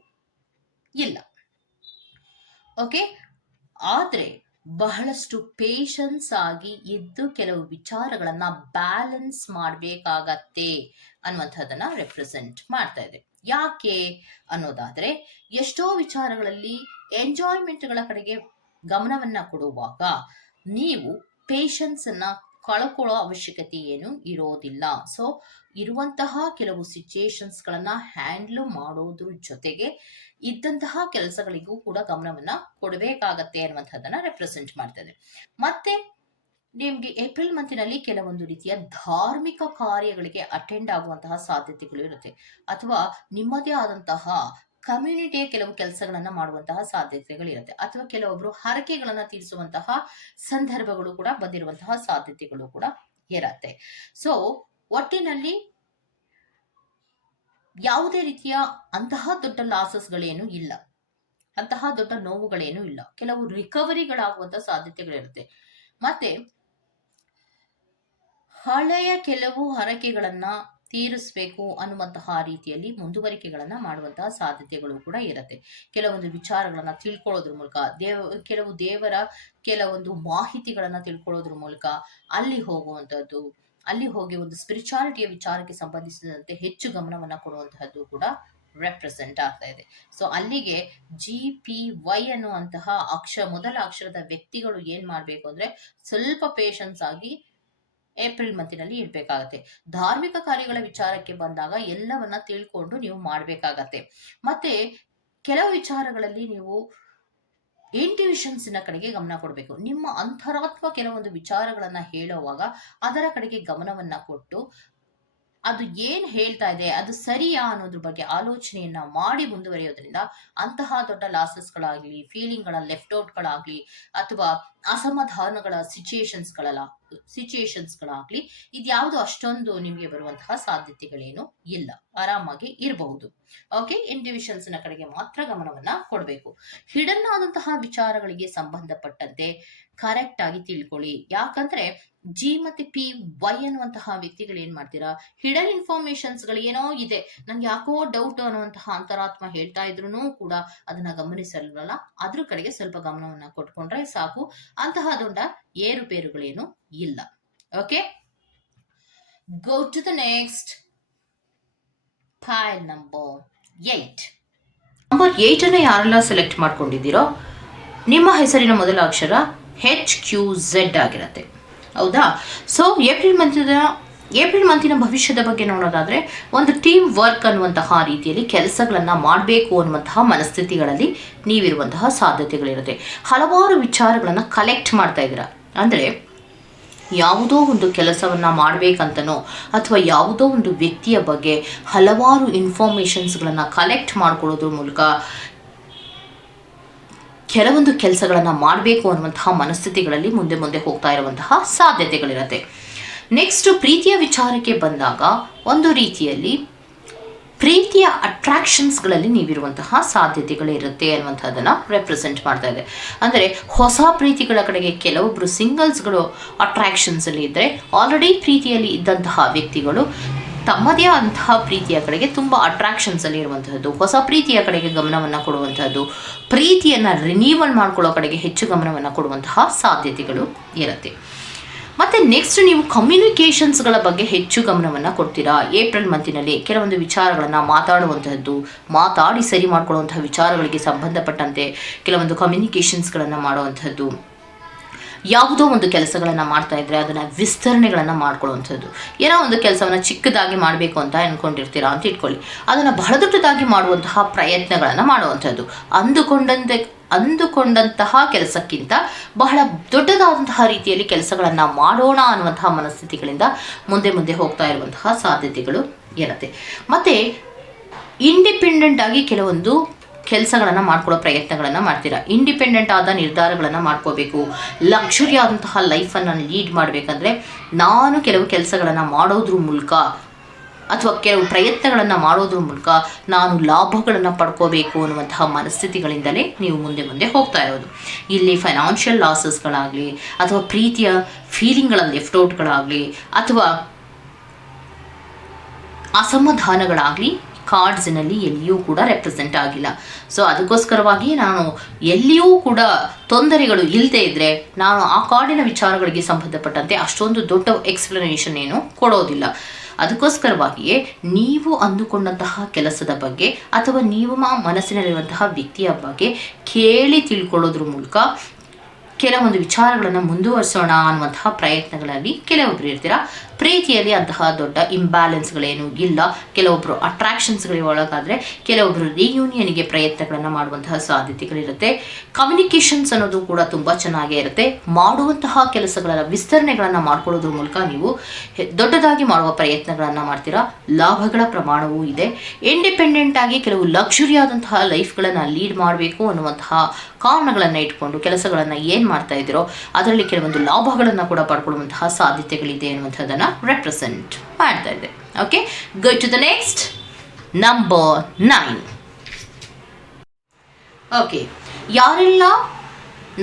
ಇಲ್ಲ. ಓಕೆ, ಆದ್ರೆ ಬಹಳಷ್ಟು ಪೇಷನ್ಸ್ ಆಗಿ ಇದ್ದು ಕೆಲವು ವಿಚಾರಗಳನ್ನ ಬ್ಯಾಲೆನ್ಸ್ ಮಾಡಬೇಕಾಗತ್ತೆ ಅನ್ನುವಂಥದ್ದನ್ನ ರೆಪ್ರೆಸೆಂಟ್ ಮಾಡ್ತಾ ಇದೆ. ಯಾಕೆ ಅನ್ನೋದಾದ್ರೆ ಎಷ್ಟೋ ವಿಚಾರಗಳಲ್ಲಿ ಎಂಜಾಯ್ಮೆಂಟ್ಗಳ ಕಡೆಗೆ ಗಮನವನ್ನ ಕೊಡುವಾಗ ನೀವು ಪೇಷನ್ಸ್ ಅನ್ನ ಕಳ್ಕೊಳ್ಳೋ ಅವಶ್ಯಕತೆ ಏನು ಇರೋದಿಲ್ಲ. ಸೊ ಇರುವಂತಹ ಕೆಲವು ಸಿಚುಯೇಷನ್ಸ್ ಗಳನ್ನ ಹ್ಯಾಂಡಲ್ ಮಾಡೋದ್ರ ಜೊತೆಗೆ ಇದ್ದಂತಹ ಕೆಲಸಗಳಿಗೂ ಕೂಡ ಗಮನವನ್ನ ಕೊಡಬೇಕಾಗತ್ತೆ ಅನ್ನುವಂಥದ್ದನ್ನ ರೆಪ್ರೆಸೆಂಟ್ ಮಾಡ್ತದೆ. ಮತ್ತೆ ನಿಮ್ಗೆ ಏಪ್ರಿಲ್ ಮಂತಿನಲ್ಲಿ ಕೆಲವೊಂದು ರೀತಿಯ ಧಾರ್ಮಿಕ ಕಾರ್ಯಗಳಿಗೆ ಅಟೆಂಡ್ ಆಗುವಂತಹ ಸಾಧ್ಯತೆಗಳು ಇರುತ್ತೆ, ಅಥವಾ ನಿಮ್ಮದೇ ಆದಂತಹ ಕಮ್ಯುನಿಟಿಯ ಕೆಲವು ಕೆಲಸಗಳನ್ನ ಮಾಡುವಂತಹ ಸಾಧ್ಯತೆಗಳಿರುತ್ತೆ, ಅಥವಾ ಕೆಲವೊಬ್ರು ಹರಕೆಗಳನ್ನ ತೀರಿಸುವಂತಹ ಸಂದರ್ಭಗಳು ಕೂಡ ಬಂದಿರುವಂತಹ ಸಾಧ್ಯತೆಗಳು ಕೂಡ ಇರತ್ತೆ. ಸೊ ಒಟ್ಟಿನಲ್ಲಿ ಯಾವುದೇ ರೀತಿಯ ಅಂತಹ ದೊಡ್ಡ ಲಾಸಸ್ಗಳೇನು ಇಲ್ಲ, ಅಂತಹ ದೊಡ್ಡ ನೋವುಗಳೇನು ಇಲ್ಲ. ಕೆಲವು ರಿಕವರಿಗಳಾಗುವಂತಹ ಸಾಧ್ಯತೆಗಳಿರುತ್ತೆ. ಮತ್ತೆ ಹಳೆಯ ಕೆಲವು ಹರಕೆಗಳನ್ನ ತೀರಿಸಬೇಕು ಅನ್ನುವಂತಹ ರೀತಿಯಲ್ಲಿ ಮುಂದುವರಿಕೆಗಳನ್ನ ಮಾಡುವಂತಹ ಸಾಧ್ಯತೆಗಳು ಕೂಡ ಇರುತ್ತೆ. ಕೆಲವೊಂದು ವಿಚಾರಗಳನ್ನ ತಿಳ್ಕೊಳ್ಳೋದ್ರ ಮೂಲಕ, ಕೆಲವು ದೇವರ ಕೆಲವೊಂದು ಮಾಹಿತಿಗಳನ್ನ ತಿಳ್ಕೊಳ್ಳೋದ್ರ ಮೂಲಕ ಅಲ್ಲಿ ಹೋಗುವಂತಹದ್ದು, ಅಲ್ಲಿ ಹೋಗಿ ಒಂದು ಸ್ಪಿರಿಚುಯಾಲಿಟಿಯ ವಿಚಾರಕ್ಕೆ ಸಂಬಂಧಿಸಿದಂತೆ ಹೆಚ್ಚು ಗಮನವನ್ನ ಕೊಡುವಂತಹದ್ದು ಕೂಡ ರೆಪ್ರೆಸೆಂಟ್ ಆಗ್ತಾ ಇದೆ. ಸೊ ಅಲ್ಲಿಗೆ GPY ಅನ್ನುವಂತಹ ಮೊದಲ ಅಕ್ಷರದ ವ್ಯಕ್ತಿಗಳು ಏನ್ ಮಾಡ್ಬೇಕು ಅಂದ್ರೆ ಸ್ವಲ್ಪ ಪೇಷನ್ಸ್ ಆಗಿ ಏಪ್ರಿಲ್ ಮಂತಿನಲ್ಲಿ ಇರಬೇಕಾಗತ್ತೆ. ಧಾರ್ಮಿಕ ಕಾರ್ಯಗಳ ವಿಚಾರಕ್ಕೆ ಬಂದಾಗ ಎಲ್ಲವನ್ನ ತಿಳ್ಕೊಂಡು ನೀವು ಮಾಡಬೇಕಾಗತ್ತೆ. ಮತ್ತೆ ಕೆಲವು ವಿಚಾರಗಳಲ್ಲಿ ನೀವು ಇಂಟ್ಯೂಷನ್ಸ್ನ ಕಡೆಗೆ ಗಮನ ಕೊಡಬೇಕು. ನಿಮ್ಮ ಅಂತರಾತ್ಮ ಕೆಲವೊಂದು ವಿಚಾರಗಳನ್ನ ಹೇಳುವಾಗ ಅದರ ಕಡೆಗೆ ಗಮನವನ್ನ ಕೊಟ್ಟು ಅದು ಏನ್ ಹೇಳ್ತಾ ಇದೆ, ಅದು ಸರಿಯಾ ಅನ್ನೋದ್ರ ಬಗ್ಗೆ ಆಲೋಚನೆಯನ್ನ ಮಾಡಿ ಮುಂದುವರಿಯೋದ್ರಿಂದ ಅಂತಹ ದೊಡ್ಡ ಲಾಸಸ್ಗಳಾಗ್ಲಿ, ಫೀಲಿಂಗ್ಗಳ ಲೆಫ್ಟ್ ಔಟ್ಗಳಾಗ್ಲಿ, ಅಥವಾ ಅಸಮಾಧಾನಗಳ ಸಿಚುಯೇಷನ್ಸ್ಗಳಾಗ್ಲಿ, ಇದ್ಯಾವುದು ಅಷ್ಟೊಂದು ನಿಮಗೆ ಬರುವಂತಹ ಸಾಧ್ಯತೆಗಳೇನು ಇಲ್ಲ. ಆರಾಮಾಗಿ ಇರಬಹುದು. ಓಕೆ, ಇಂಡಿವಿಜುವಲ್ಸ್ ನ ಕಡೆಗೆ ಮಾತ್ರ ಗಮನವನ್ನ ಕೊಡಬೇಕು. ಹಿಡನ್ ಆದಂತಹ ವಿಚಾರಗಳಿಗೆ ಸಂಬಂಧಪಟ್ಟಂತೆ ಕರೆಕ್ಟ್ ಆಗಿ ತಿಳ್ಕೊಳ್ಳಿ. ಯಾಕಂದ್ರೆ ಜಿ ಮತ್ತೆ ಪಿ ವೈ ಅನ್ನುವಂತಹ ವ್ಯಕ್ತಿಗಳು ಏನ್ ಮಾಡ್ತೀರಾ, ಹಿಡನ್ ಇನ್ಫಾರ್ಮೇಶನ್ಸ್ ಗಳು ಏನೋ ಇದೆ, ನನ್ಗೆ ಯಾಕೋ ಡೌಟ್ ಅನ್ನುವಂತಹ ಅಂತರಾತ್ಮ ಹೇಳ್ತಾ ಇದ್ರು ಕೂಡ ಅದನ್ನ ಗಮನಿಸಲ್ವಲ್ಲ, ಅದ್ರ ಕಡೆಗೆ ಸ್ವಲ್ಪ ಗಮನವನ್ನ ಕೊಟ್ಕೊಂಡ್ರೆ ಸಾಕು. ಅಂತಹ ದೊಡ್ಡ ಏರುಪೇರುಗಳೇನು ಇಲ್ಲ. Okay, go to the next file number 8. Number 8 ಅನ್ನ ಯಾರೆಲ್ಲ ಸೆಲೆಕ್ಟ್ ಮಾಡ್ಕೊಂಡಿದ್ದೀರೋ ನಿಮ್ಮ ಹೆಸರಿನ ಮೊದಲ ಅಕ್ಷರ HQZ ಆಗಿರುತ್ತೆ. ಹೌದಾ? ಸೊ ಏಪ್ರಿಲ್ ಮಂತಿನ ಭವಿಷ್ಯದ ಬಗ್ಗೆ ನೋಡೋದಾದ್ರೆ ಒಂದು ಟೀಮ್ ವರ್ಕ್ ಅನ್ನುವಂತಹ ರೀತಿಯಲ್ಲಿ ಕೆಲಸಗಳನ್ನ ಮಾಡಬೇಕು ಅನ್ನುವಂತಹ ಮನಸ್ಥಿತಿಗಳಲ್ಲಿ ನೀವಿರುವಂತಹ ಸಾಧ್ಯತೆಗಳಿರುತ್ತೆ. ಹಲವಾರು ವಿಚಾರಗಳನ್ನ ಕಲೆಕ್ಟ್ ಮಾಡ್ತಾ ಇದ್ದೀರಾ. ಅಂದ್ರೆ ಯಾವುದೋ ಒಂದು ಕೆಲಸವನ್ನ ಮಾಡಬೇಕಂತನೋ ಅಥವಾ ಯಾವುದೋ ಒಂದು ವ್ಯಕ್ತಿಯ ಬಗ್ಗೆ ಹಲವಾರು ಇನ್ಫಾರ್ಮೇಶನ್ಸ್ಗಳನ್ನ ಕಲೆಕ್ಟ್ ಮಾಡ್ಕೊಳ್ಳೋದ್ರ ಮೂಲಕ ಕೆಲವೊಂದು ಕೆಲಸಗಳನ್ನ ಮಾಡಬೇಕು ಅನ್ನುವಂತಹ ಮನಸ್ಥಿತಿಗಳಲ್ಲಿ ಮುಂದೆ ಹೋಗ್ತಾ ಇರುವಂತಹ ಸಾಧ್ಯತೆಗಳಿರುತ್ತೆ. ನೆಕ್ಸ್ಟ್ ಪ್ರೀತಿಯ ವಿಚಾರಕ್ಕೆ ಬಂದಾಗ ಒಂದು ರೀತಿಯಲ್ಲಿ ಪ್ರೀತಿಯ ಅಟ್ರಾಕ್ಷನ್ಸ್ಗಳಲ್ಲಿ ನೀವಿರುವಂತಹ ಸಾಧ್ಯತೆಗಳಿರುತ್ತೆ ಅನ್ನುವಂಥದ್ದನ್ನು ರೆಪ್ರೆಸೆಂಟ್ ಮಾಡ್ತಾ ಇದೆ. ಅಂದರೆ ಹೊಸ ಪ್ರೀತಿಗಳ ಕಡೆಗೆ ಕೆಲವೊಬ್ಬರು ಸಿಂಗಲ್ಸ್ಗಳು ಅಟ್ರಾಕ್ಷನ್ಸಲ್ಲಿ ಇದ್ದರೆ, ಆಲ್ರೆಡಿ ಪ್ರೀತಿಯಲ್ಲಿ ಇದ್ದಂತಹ ವ್ಯಕ್ತಿಗಳು ತಮ್ಮದೇ ಆದಂತಹ ಪ್ರೀತಿಯ ಕಡೆಗೆ ತುಂಬ ಅಟ್ರಾಕ್ಷನ್ಸಲ್ಲಿ ಇರುವಂತಹದ್ದು, ಹೊಸ ಪ್ರೀತಿಯ ಕಡೆಗೆ ಗಮನವನ್ನು ಕೊಡುವಂತಹದ್ದು, ಪ್ರೀತಿಯನ್ನು ರಿನ್ಯೂವಲ್ ಮಾಡ್ಕೊಳ್ಳೋ ಕಡೆಗೆ ಹೆಚ್ಚು ಗಮನವನ್ನು ಕೊಡುವಂತಹ ಸಾಧ್ಯತೆಗಳು ಇರುತ್ತೆ. ಮತ್ತು ನೆಕ್ಸ್ಟ್ ನೀವು ಕಮ್ಯುನಿಕೇಷನ್ಸ್ಗಳ ಬಗ್ಗೆ ಹೆಚ್ಚು ಗಮನವನ್ನು ಕೊಡ್ತೀರಾ. ಏಪ್ರಿಲ್ ಮಂತಿನಲ್ಲಿ ಕೆಲವೊಂದು ವಿಚಾರಗಳನ್ನು ಮಾತಾಡುವಂತಹದ್ದು, ಮಾತಾಡಿ ಸರಿ ಮಾಡ್ಕೊಳ್ಳುವಂತಹ ವಿಚಾರಗಳಿಗೆ ಸಂಬಂಧಪಟ್ಟಂತೆ ಕೆಲವೊಂದು ಕಮ್ಯುನಿಕೇಷನ್ಸ್ಗಳನ್ನು ಮಾಡುವಂಥದ್ದು, ಯಾವುದೋ ಒಂದು ಕೆಲಸಗಳನ್ನು ಮಾಡ್ತಾ ಇದ್ರೆ ಅದನ್ನು ವಿಸ್ತರಣೆಗಳನ್ನು ಮಾಡ್ಕೊಳ್ಳುವಂಥದ್ದು. ಏನೋ ಒಂದು ಕೆಲಸವನ್ನು ಚಿಕ್ಕದಾಗಿ ಮಾಡಬೇಕು ಅಂತ ಅಂದ್ಕೊಂಡಿರ್ತೀರಾ ಅಂತ ಇಟ್ಕೊಳ್ಳಿ, ಅದನ್ನು ಬಹಳ ದೊಡ್ಡದಾಗಿ ಮಾಡುವಂತಹ ಪ್ರಯತ್ನಗಳನ್ನು ಮಾಡುವಂಥದ್ದು. ಅಂದುಕೊಂಡಂತಹ ಕೆಲಸಕ್ಕಿಂತ ಬಹಳ ದೊಡ್ಡದಾದಂತಹ ರೀತಿಯಲ್ಲಿ ಕೆಲಸಗಳನ್ನು ಮಾಡೋಣ ಅನ್ನುವಂತಹ ಮನಸ್ಥಿತಿಗಳಿಂದ ಮುಂದೆ ಹೋಗ್ತಾ ಇರುವಂತಹ ಸಾಧ್ಯತೆಗಳು ಇರುತ್ತೆ. ಮತ್ತು ಇಂಡಿಪೆಂಡೆಂಟ್ ಆಗಿ ಕೆಲವೊಂದು ಕೆಲಸಗಳನ್ನು ಮಾಡ್ಕೊಳ್ಳೋ ಪ್ರಯತ್ನಗಳನ್ನು ಮಾಡ್ತೀರಾ. ಇಂಡಿಪೆಂಡೆಂಟ್ ಆದ ನಿರ್ಧಾರಗಳನ್ನು ಮಾಡ್ಕೋಬೇಕು. ಲಕ್ಸುರಿ ಆದಂತಹ ಲೈಫನ್ನು ಲೀಡ್ ಮಾಡಬೇಕಂದ್ರೆ ನಾನು ಕೆಲವು ಕೆಲಸಗಳನ್ನು ಮಾಡೋದ್ರ ಮೂಲಕ ಅಥವಾ ಕೆಲವು ಪ್ರಯತ್ನಗಳನ್ನು ಮಾಡೋದ್ರ ಮೂಲಕ ನಾನು ಲಾಭಗಳನ್ನು ಪಡ್ಕೋಬೇಕು ಅನ್ನುವಂತಹ ಮನಸ್ಥಿತಿಗಳಿಂದಲೇ ನೀವು ಮುಂದೆ ಹೋಗ್ತಾ ಇರೋದು. ಇಲ್ಲಿ ಫೈನಾನ್ಷಿಯಲ್ ಲಾಸಸ್ಗಳಾಗಲಿ ಅಥವಾ ಪ್ರೀತಿಯ ಫೀಲಿಂಗ್ಗಳ ಲೆಫ್ಟ್ ಔಟ್ಗಳಾಗಲಿ ಅಥವಾ ಅಸಮಾಧಾನಗಳಾಗಲಿ ಕಾರ್ಡ್ಸ್ನಲ್ಲಿ ಎಲ್ಲಿಯೂ ಕೂಡ ರೆಪ್ರೆಸೆಂಟ್ ಆಗಿಲ್ಲ. ಸೊ ಅದಕ್ಕೋಸ್ಕರವಾಗಿ ನಾನು ಎಲ್ಲಿಯೂ ಕೂಡ ತೊಂದರೆಗಳು ಇಲ್ಲದೆ ಇದ್ದರೆ ನಾನು ಆ ಕಾರ್ಡಿನ ವಿಚಾರಗಳಿಗೆ ಸಂಬಂಧಪಟ್ಟಂತೆ ಅಷ್ಟೊಂದು ದೊಡ್ಡ ಎಕ್ಸ್ಪ್ಲನೇಷನ್ ಏನು ಕೊಡೋದಿಲ್ಲ. ಅದಕ್ಕೋಸ್ಕರವಾಗಿಯೇ ನೀವು ಅಂದುಕೊಂಡಂತಹ ಕೆಲಸದ ಬಗ್ಗೆ ಅಥವಾ ನೀವು ಮನಸ್ಸಿನಲ್ಲಿರುವಂತಹ ವ್ಯಕ್ತಿಯ ಬಗ್ಗೆ ಕೇಳಿ ತಿಳ್ಕೊಳ್ಳೋದ್ರ ಮೂಲಕ ಕೆಲವೊಂದು ವಿಚಾರಗಳನ್ನು ಮುಂದುವರಿಸೋಣ ಅನ್ನುವಂತಹ ಪ್ರಯತ್ನಗಳಲ್ಲಿ ಕೆಲವೊಬ್ಬರು ಇರ್ತೀರಾ. ಪ್ರೀತಿಯಲ್ಲಿ ಅಂತಹ ದೊಡ್ಡ ಇಂಬ್ಯಾಲೆನ್ಸ್ಗಳೇನು ಇಲ್ಲ. ಕೆಲವೊಬ್ಬರು ಅಟ್ರಾಕ್ಷನ್ಸ್ಗಳಿಗೆ ಒಳಗಾದರೆ ಕೆಲವೊಬ್ಬರು ರಿಯೂನಿಯನ್ಗೆ ಪ್ರಯತ್ನಗಳನ್ನು ಮಾಡುವಂತಹ ಸಾಧ್ಯತೆಗಳಿರುತ್ತೆ. ಕಮ್ಯುನಿಕೇಷನ್ಸ್ ಅನ್ನೋದು ಕೂಡ ತುಂಬ ಚೆನ್ನಾಗೇ ಇರುತ್ತೆ. ಮಾಡುವಂತಹ ಕೆಲಸಗಳ ವಿಸ್ತರಣೆಗಳನ್ನು ಮಾಡ್ಕೊಳ್ಳೋದ್ರ ಮೂಲಕ ನೀವು ದೊಡ್ಡದಾಗಿ ಮಾಡುವ ಪ್ರಯತ್ನಗಳನ್ನು ಮಾಡ್ತೀರಾ. ಲಾಭಗಳ ಪ್ರಮಾಣವೂ ಇದೆ. ಇಂಡಿಪೆಂಡೆಂಟ್ ಆಗಿ ಕೆಲವು ಲಕ್ಸುರಿ ಆದಂತಹ ಲೈಫ್ಗಳನ್ನು ಲೀಡ್ ಮಾಡಬೇಕು ಅನ್ನುವಂತಹ ಕಾರಣಗಳನ್ನು ಇಟ್ಕೊಂಡು ಕೆಲಸಗಳನ್ನು ಏನು ಮಾಡ್ತಾ ಇದ್ದೀರೋ ಅದರಲ್ಲಿ ಕೆಲವೊಂದು ಲಾಭಗಳನ್ನು ಕೂಡ ಪಡ್ಕೊಳ್ಳುವಂತಹ ಸಾಧ್ಯತೆಗಳಿದೆ ಅನ್ನುವಂಥದ್ದನ್ನು ರೆಪ್ರೆಸೆಂಟ್ ಮಾಡ್ತಾ ಇದೆ. Okay, go to the next number 9. Okay, ಯಾರೆಲ್ಲ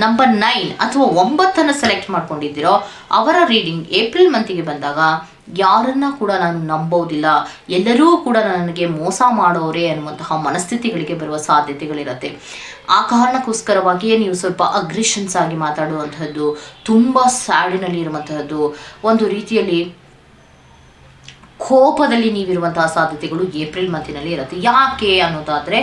ನಂಬರ್ 9 ಅಥವಾ 9 ಸೆಲೆಕ್ಟ್ ಮಾಡ್ಕೊಂಡಿದ್ದೀರೋ ಅವರ ರೀಡಿಂಗ್ ಏಪ್ರಿಲ್ ಮಂತಿಗೆ ಬಂದಾಗ ಯಾರನ್ನ ಕೂಡ ನಾನು ನಂಬೋದಿಲ್ಲ, ಎಲ್ಲರೂ ಕೂಡ ನನಗೆ ಮೋಸ ಮಾಡೋರೆ ಅನ್ನುವಂತಹ ಮನಸ್ಥಿತಿಗಳಿಗೆ ಬರುವ ಸಾಧ್ಯತೆಗಳಿರುತ್ತೆ. ಆ ಕಾರಣಕ್ಕೋಸ್ಕರವಾಗಿಯೇ ನೀವು ಸ್ವಲ್ಪ ಅಗ್ರೆಷನ್ಸ್ ಆಗಿ ಮಾತಾಡುವಂತಹದ್ದು, ತುಂಬ ಸ್ಯಾಡಿನಲ್ಲಿ ಇರುವಂತಹದ್ದು, ಒಂದು ರೀತಿಯಲ್ಲಿ ಕೋಪದಲ್ಲಿ ನೀವಿರುವಂತಹ ಸಾಧ್ಯತೆಗಳು ಏಪ್ರಿಲ್ ಮಂತಿನಲ್ಲಿ ಇರುತ್ತೆ. ಯಾಕೆ ಅನ್ನೋದಾದರೆ,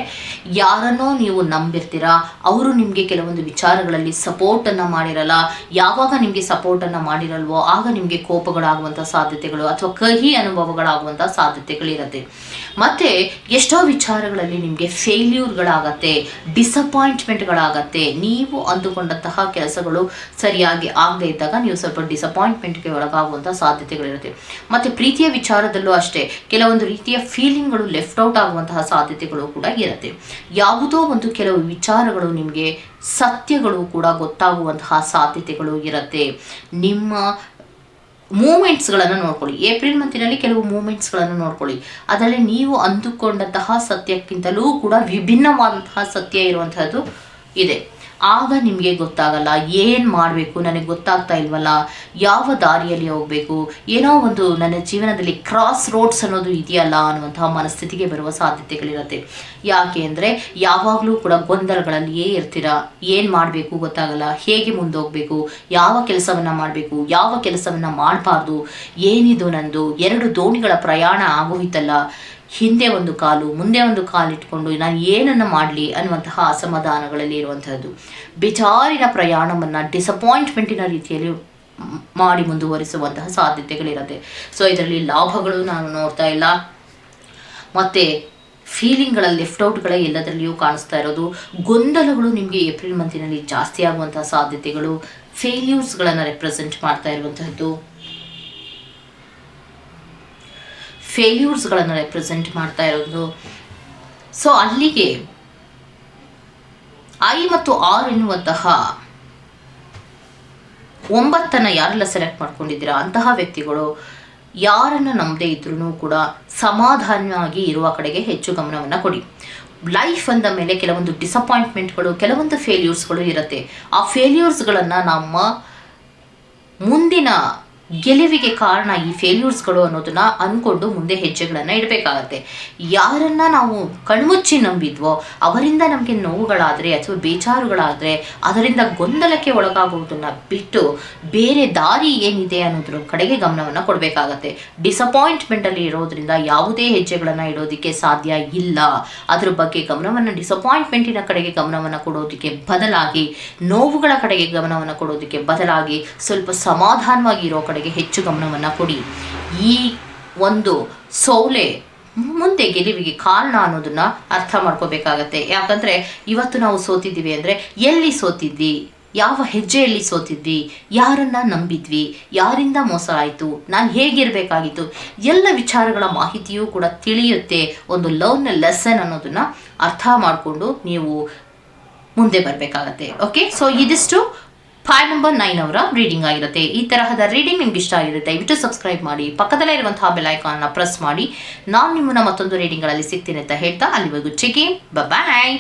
ಯಾರನ್ನೋ ನೀವು ನಂಬಿರ್ತೀರಾ, ಅವರು ನಿಮಗೆ ಕೆಲವೊಂದು ವಿಚಾರಗಳಲ್ಲಿ ಸಪೋರ್ಟನ್ನು ಮಾಡಿರಲ್ಲ. ಯಾವಾಗ ನಿಮಗೆ ಸಪೋರ್ಟನ್ನು ಮಾಡಿರಲ್ವೋ ಆಗ ನಿಮಗೆ ಕೋಪಗಳಾಗುವಂಥ ಸಾಧ್ಯತೆಗಳು ಅಥವಾ ಕಹಿ ಅನುಭವಗಳಾಗುವಂಥ ಸಾಧ್ಯತೆಗಳಿರುತ್ತೆ. ಮತ್ತು ಎಷ್ಟೋ ವಿಚಾರಗಳಲ್ಲಿ ನಿಮಗೆ ಫೇಲ್ಯೂರ್ಗಳಾಗತ್ತೆ, ಡಿಸಪಾಯಿಂಟ್ಮೆಂಟ್ಗಳಾಗತ್ತೆ. ನೀವು ಅಂದುಕೊಂಡಂತಹ ಕೆಲಸಗಳು ಸರಿಯಾಗಿ ಆಗದೇ ಇದ್ದಾಗ ನೀವು ಸ್ವಲ್ಪ ಡಿಸಪಾಯಿಂಟ್ಮೆಂಟ್ಗೆ ಒಳಗಾಗುವಂಥ ಸಾಧ್ಯತೆಗಳಿರುತ್ತೆ. ಮತ್ತು ಪ್ರೀತಿಯ ವಿಚಾರದಲ್ಲೂ ಅಷ್ಟೇ ಕೆಲವೊಂದು ರೀತಿಯ ಫೀಲಿಂಗ್ಗಳು ಲೆಫ್ಟ್ ಔಟ್ ಆಗುವಂತಹ ಸಾಧ್ಯತೆಗಳು ಕೂಡ ಇರುತ್ತೆ. ಯಾವುದೋ ಒಂದು ಕೆಲವು ವಿಚಾರಗಳು ನಿಮಗೆ ಸತ್ಯಗಳು ಕೂಡ ಗೊತ್ತಾಗುವಂತಹ ಸಾಧ್ಯತೆಗಳು ಇರುತ್ತೆ. ನಿಮ್ಮ ಮೂಮೆಂಟ್ಸ್ಗಳನ್ನು ನೋಡ್ಕೊಳ್ಳಿ. ಏಪ್ರಿಲ್ ಮಂತಿನಲ್ಲಿ ಕೆಲವು ಮೂಮೆಂಟ್ಸ್ಗಳನ್ನು ನೋಡ್ಕೊಳ್ಳಿ. ಅದರಲ್ಲಿ ನೀವು ಅಂದುಕೊಂಡಂತಹ ಸತ್ಯಕ್ಕಿಂತಲೂ ಕೂಡ ವಿಭಿನ್ನವಾದಂತಹ ಸತ್ಯ ಇರುವಂತಹದ್ದು ಇದೆ. ಆಗ ನಿಮಗೆ ಗೊತ್ತಾಗಲ್ಲ ಏನು ಮಾಡಬೇಕು, ನನಗೆ ಗೊತ್ತಾಗ್ತಾ ಇಲ್ವಲ್ಲ, ಯಾವ ದಾರಿಯಲ್ಲಿ ಹೋಗಬೇಕು, ಏನೋ ಒಂದು ನನ್ನ ಜೀವನದಲ್ಲಿ ಕ್ರಾಸ್ ರೋಡ್ಸ್ ಅನ್ನೋದು ಇದೆಯಲ್ಲ ಅನ್ನುವಂತಹ ಮನಸ್ಥಿತಿಗೆ ಬರುವ ಸಾಧ್ಯತೆಗಳಿರುತ್ತೆ. ಯಾಕೆ ಅಂದರೆ ಯಾವಾಗಲೂ ಕೂಡ ಗೊಂದಲಗಳಲ್ಲಿಯೇ ಇರ್ತೀರಾ. ಏನು ಮಾಡಬೇಕು ಗೊತ್ತಾಗಲ್ಲ, ಹೇಗೆ ಮುಂದೋಗಬೇಕು, ಯಾವ ಕೆಲಸವನ್ನು ಮಾಡಬೇಕು, ಯಾವ ಕೆಲಸವನ್ನು ಮಾಡಬಾರ್ದು, ಏನಿದು ನಂದು 2 ದೋಣಿಗಳ ಪ್ರಯಾಣ ಆಗೋಯ್ತಲ್ಲ, ಹಿಂದೆ ಒಂದು ಕಾಲು ಮುಂದೆ ಒಂದು ಕಾಲು ಇಟ್ಕೊಂಡು ನಾನು ಏನನ್ನು ಮಾಡಲಿ ಅನ್ನುವಂತಹ ಅಸಮಾಧಾನಗಳಲ್ಲಿ ಇರುವಂಥದ್ದು. ಬೇಜಾರಿನ ಪ್ರಯಾಣವನ್ನು ಡಿಸಪಾಯಿಂಟ್ಮೆಂಟಿನ ರೀತಿಯಲ್ಲಿ ಮಾಡಿ ಮುಂದುವರಿಸುವಂತಹ ಸಾಧ್ಯತೆಗಳಿರುತ್ತೆ. ಸೊ ಇದರಲ್ಲಿ ಲಾಭಗಳು ನಾನು ನೋಡ್ತಾ ಇಲ್ಲ. ಮತ್ತು ಫೀಲಿಂಗ್ಗಳ ಲೆಫ್ಟ್ ಔಟ್ಗಳೇ ಎಲ್ಲದರಲ್ಲಿಯೂ ಕಾಣಿಸ್ತಾ ಇರೋದು. ಗೊಂದಲಗಳು ನಿಮಗೆ ಏಪ್ರಿಲ್ ಮಂತಿನಲ್ಲಿ ಜಾಸ್ತಿ ಆಗುವಂತಹ ಸಾಧ್ಯತೆಗಳು, ಫೇಲ್ಯೂರ್ಸ್ಗಳನ್ನು ರೆಪ್ರೆಸೆಂಟ್ ಮಾಡ್ತಾ ಇರುವಂತಹದ್ದು, ಫೇಲ್ಯೂರ್ಸ್ಗಳನ್ನು ರೆಪ್ರೆಸೆಂಟ್ ಮಾಡ್ತಾ ಇರೋದು. ಸೊ ಅಲ್ಲಿಗೆ ಐ ಮತ್ತು ಆರ್ ಎನ್ನುವಂತಹ 9 ಯಾರೆಲ್ಲ ಸೆಲೆಕ್ಟ್ ಮಾಡ್ಕೊಂಡಿದ್ದೀರಾ ಅಂತಹ ವ್ಯಕ್ತಿಗಳು ಯಾರನ್ನು ನಂಬದೇ ಇದ್ರೂ ಕೂಡ ಸಮಾಧಾನವಾಗಿ ಇರುವ ಕಡೆಗೆ ಹೆಚ್ಚು ಗಮನವನ್ನು ಕೊಡಿ. ಲೈಫ್ ಅಂದ ಮೇಲೆ ಕೆಲವೊಂದು ಡಿಸಪಾಯಿಂಟ್ಮೆಂಟ್ಗಳು, ಕೆಲವೊಂದು ಫೇಲ್ಯೂರ್ಸ್ಗಳು ಇರುತ್ತೆ. ಆ ಫೇಲ್ಯೂರ್ಸ್ಗಳನ್ನು ನಮ್ಮ ಮುಂದಿನ ಗೆಲುವಿಗೆ ಕಾರಣ ಈ ಫೇಲ್ಯೂರ್ಸ್ಗಳು ಅನ್ನೋದನ್ನ ಅಂದ್ಕೊಂಡು ಮುಂದೆ ಹೆಜ್ಜೆಗಳನ್ನು ಇಡಬೇಕಾಗತ್ತೆ. ಯಾರನ್ನ ನಾವು ಕಣ್ಮುಚ್ಚಿ ನಂಬಿದ್ವೋ ಅವರಿಂದ ನಮಗೆ ನೋವುಗಳಾದರೆ ಅಥವಾ ಬೇಜಾರುಗಳಾದರೆ ಅದರಿಂದ ಗೊಂದಲಕ್ಕೆ ಒಳಗಾಗುವುದನ್ನು ಬಿಟ್ಟು ಬೇರೆ ದಾರಿ ಏನಿದೆ ಅನ್ನೋದ್ರ ಕಡೆಗೆ ಗಮನವನ್ನು ಕೊಡಬೇಕಾಗತ್ತೆ. ಡಿಸಪಾಯಿಂಟ್ಮೆಂಟಲ್ಲಿ ಇರೋದ್ರಿಂದ ಯಾವುದೇ ಹೆಜ್ಜೆಗಳನ್ನು ಇಡೋದಕ್ಕೆ ಸಾಧ್ಯ ಇಲ್ಲ. ಅದ್ರ ಬಗ್ಗೆ ಗಮನವನ್ನು ಡಿಸಪಾಯಿಂಟ್ಮೆಂಟಿನ ಕಡೆಗೆ ಗಮನವನ್ನು ಕೊಡೋದಕ್ಕೆ ಬದಲಾಗಿ, ನೋವುಗಳ ಕಡೆಗೆ ಗಮನವನ್ನು ಕೊಡೋದಕ್ಕೆ ಬದಲಾಗಿ ಸ್ವಲ್ಪ ಸಮಾಧಾನವಾಗಿ ಇರೋ ಕಡೆಗೆ ಹೆಚ್ಚು ಗಮನವನ್ನು ಕೊಡಿ. ಈ ಒಂದು ಸೋಲೆ ಮುಂದೆ ಗೆಲುವಿಗೆ ಕಾರಣ ಅನ್ನೋದನ್ನ ಅರ್ಥ ಮಾಡ್ಕೋಬೇಕಾಗತ್ತೆ. ಯಾಕಂದರೆ ಇವತ್ತು ನಾವು ಸೋತಿದ್ದೀವಿ ಅಂದರೆ ಎಲ್ಲಿ ಸೋತಿದ್ವಿ, ಯಾವ ಹೆಜ್ಜೆಯಲ್ಲಿ ಸೋತಿದ್ವಿ, ಯಾರನ್ನ ನಂಬಿದ್ವಿ, ಯಾರಿಂದ ಮೋಸ ಆಯಿತು, ನಾನು ಹೇಗಿರಬೇಕಾಗಿತ್ತು, ಎಲ್ಲ ವಿಚಾರಗಳ ಮಾಹಿತಿಯೂ ಕೂಡ ತಿಳಿಯುತ್ತೆ. ಒಂದು ಲರ್ನ್ ಲೆಸನ್ ಅನ್ನೋದನ್ನ ಅರ್ಥ ಮಾಡಿಕೊಂಡು ನೀವು ಮುಂದೆ ಬರಬೇಕಾಗತ್ತೆ. ಓಕೆ, ಸೊ ಇದಿಷ್ಟು ಫೈಲ್ ನಂಬರ್ 9 ಅವರ ರೀಡಿಂಗ್ ಆಗಿರುತ್ತೆ. ಈ ತರಹದ ರೀಡಿಂಗ್ ನಿಮ್ಗೆ ಇಷ್ಟ ಆಗಿರುತ್ತೆ ದಯವಿಟ್ಟು ಸಬ್ಸ್ಕ್ರೈಬ್ ಮಾಡಿ, ಪಕ್ಕದಲ್ಲೇ ಇರುವಂತಹ ಬೆಲ್ ಐಕಾನ್ನ ಪ್ರೆಸ್ ಮಾಡಿ. ನಾನು ನಿಮ್ಮನ್ನ ಮತ್ತೊಂದು ರೀಡಿಂಗ್ಗಳಲ್ಲಿ ಸಿಗ್ತೀನಿ ಅಂತ ಹೇಳ್ತಾ ಅಲ್ಲಿವರೆಗೂ ಚೆಕ್ ಇನ್, ಬಾಯ್.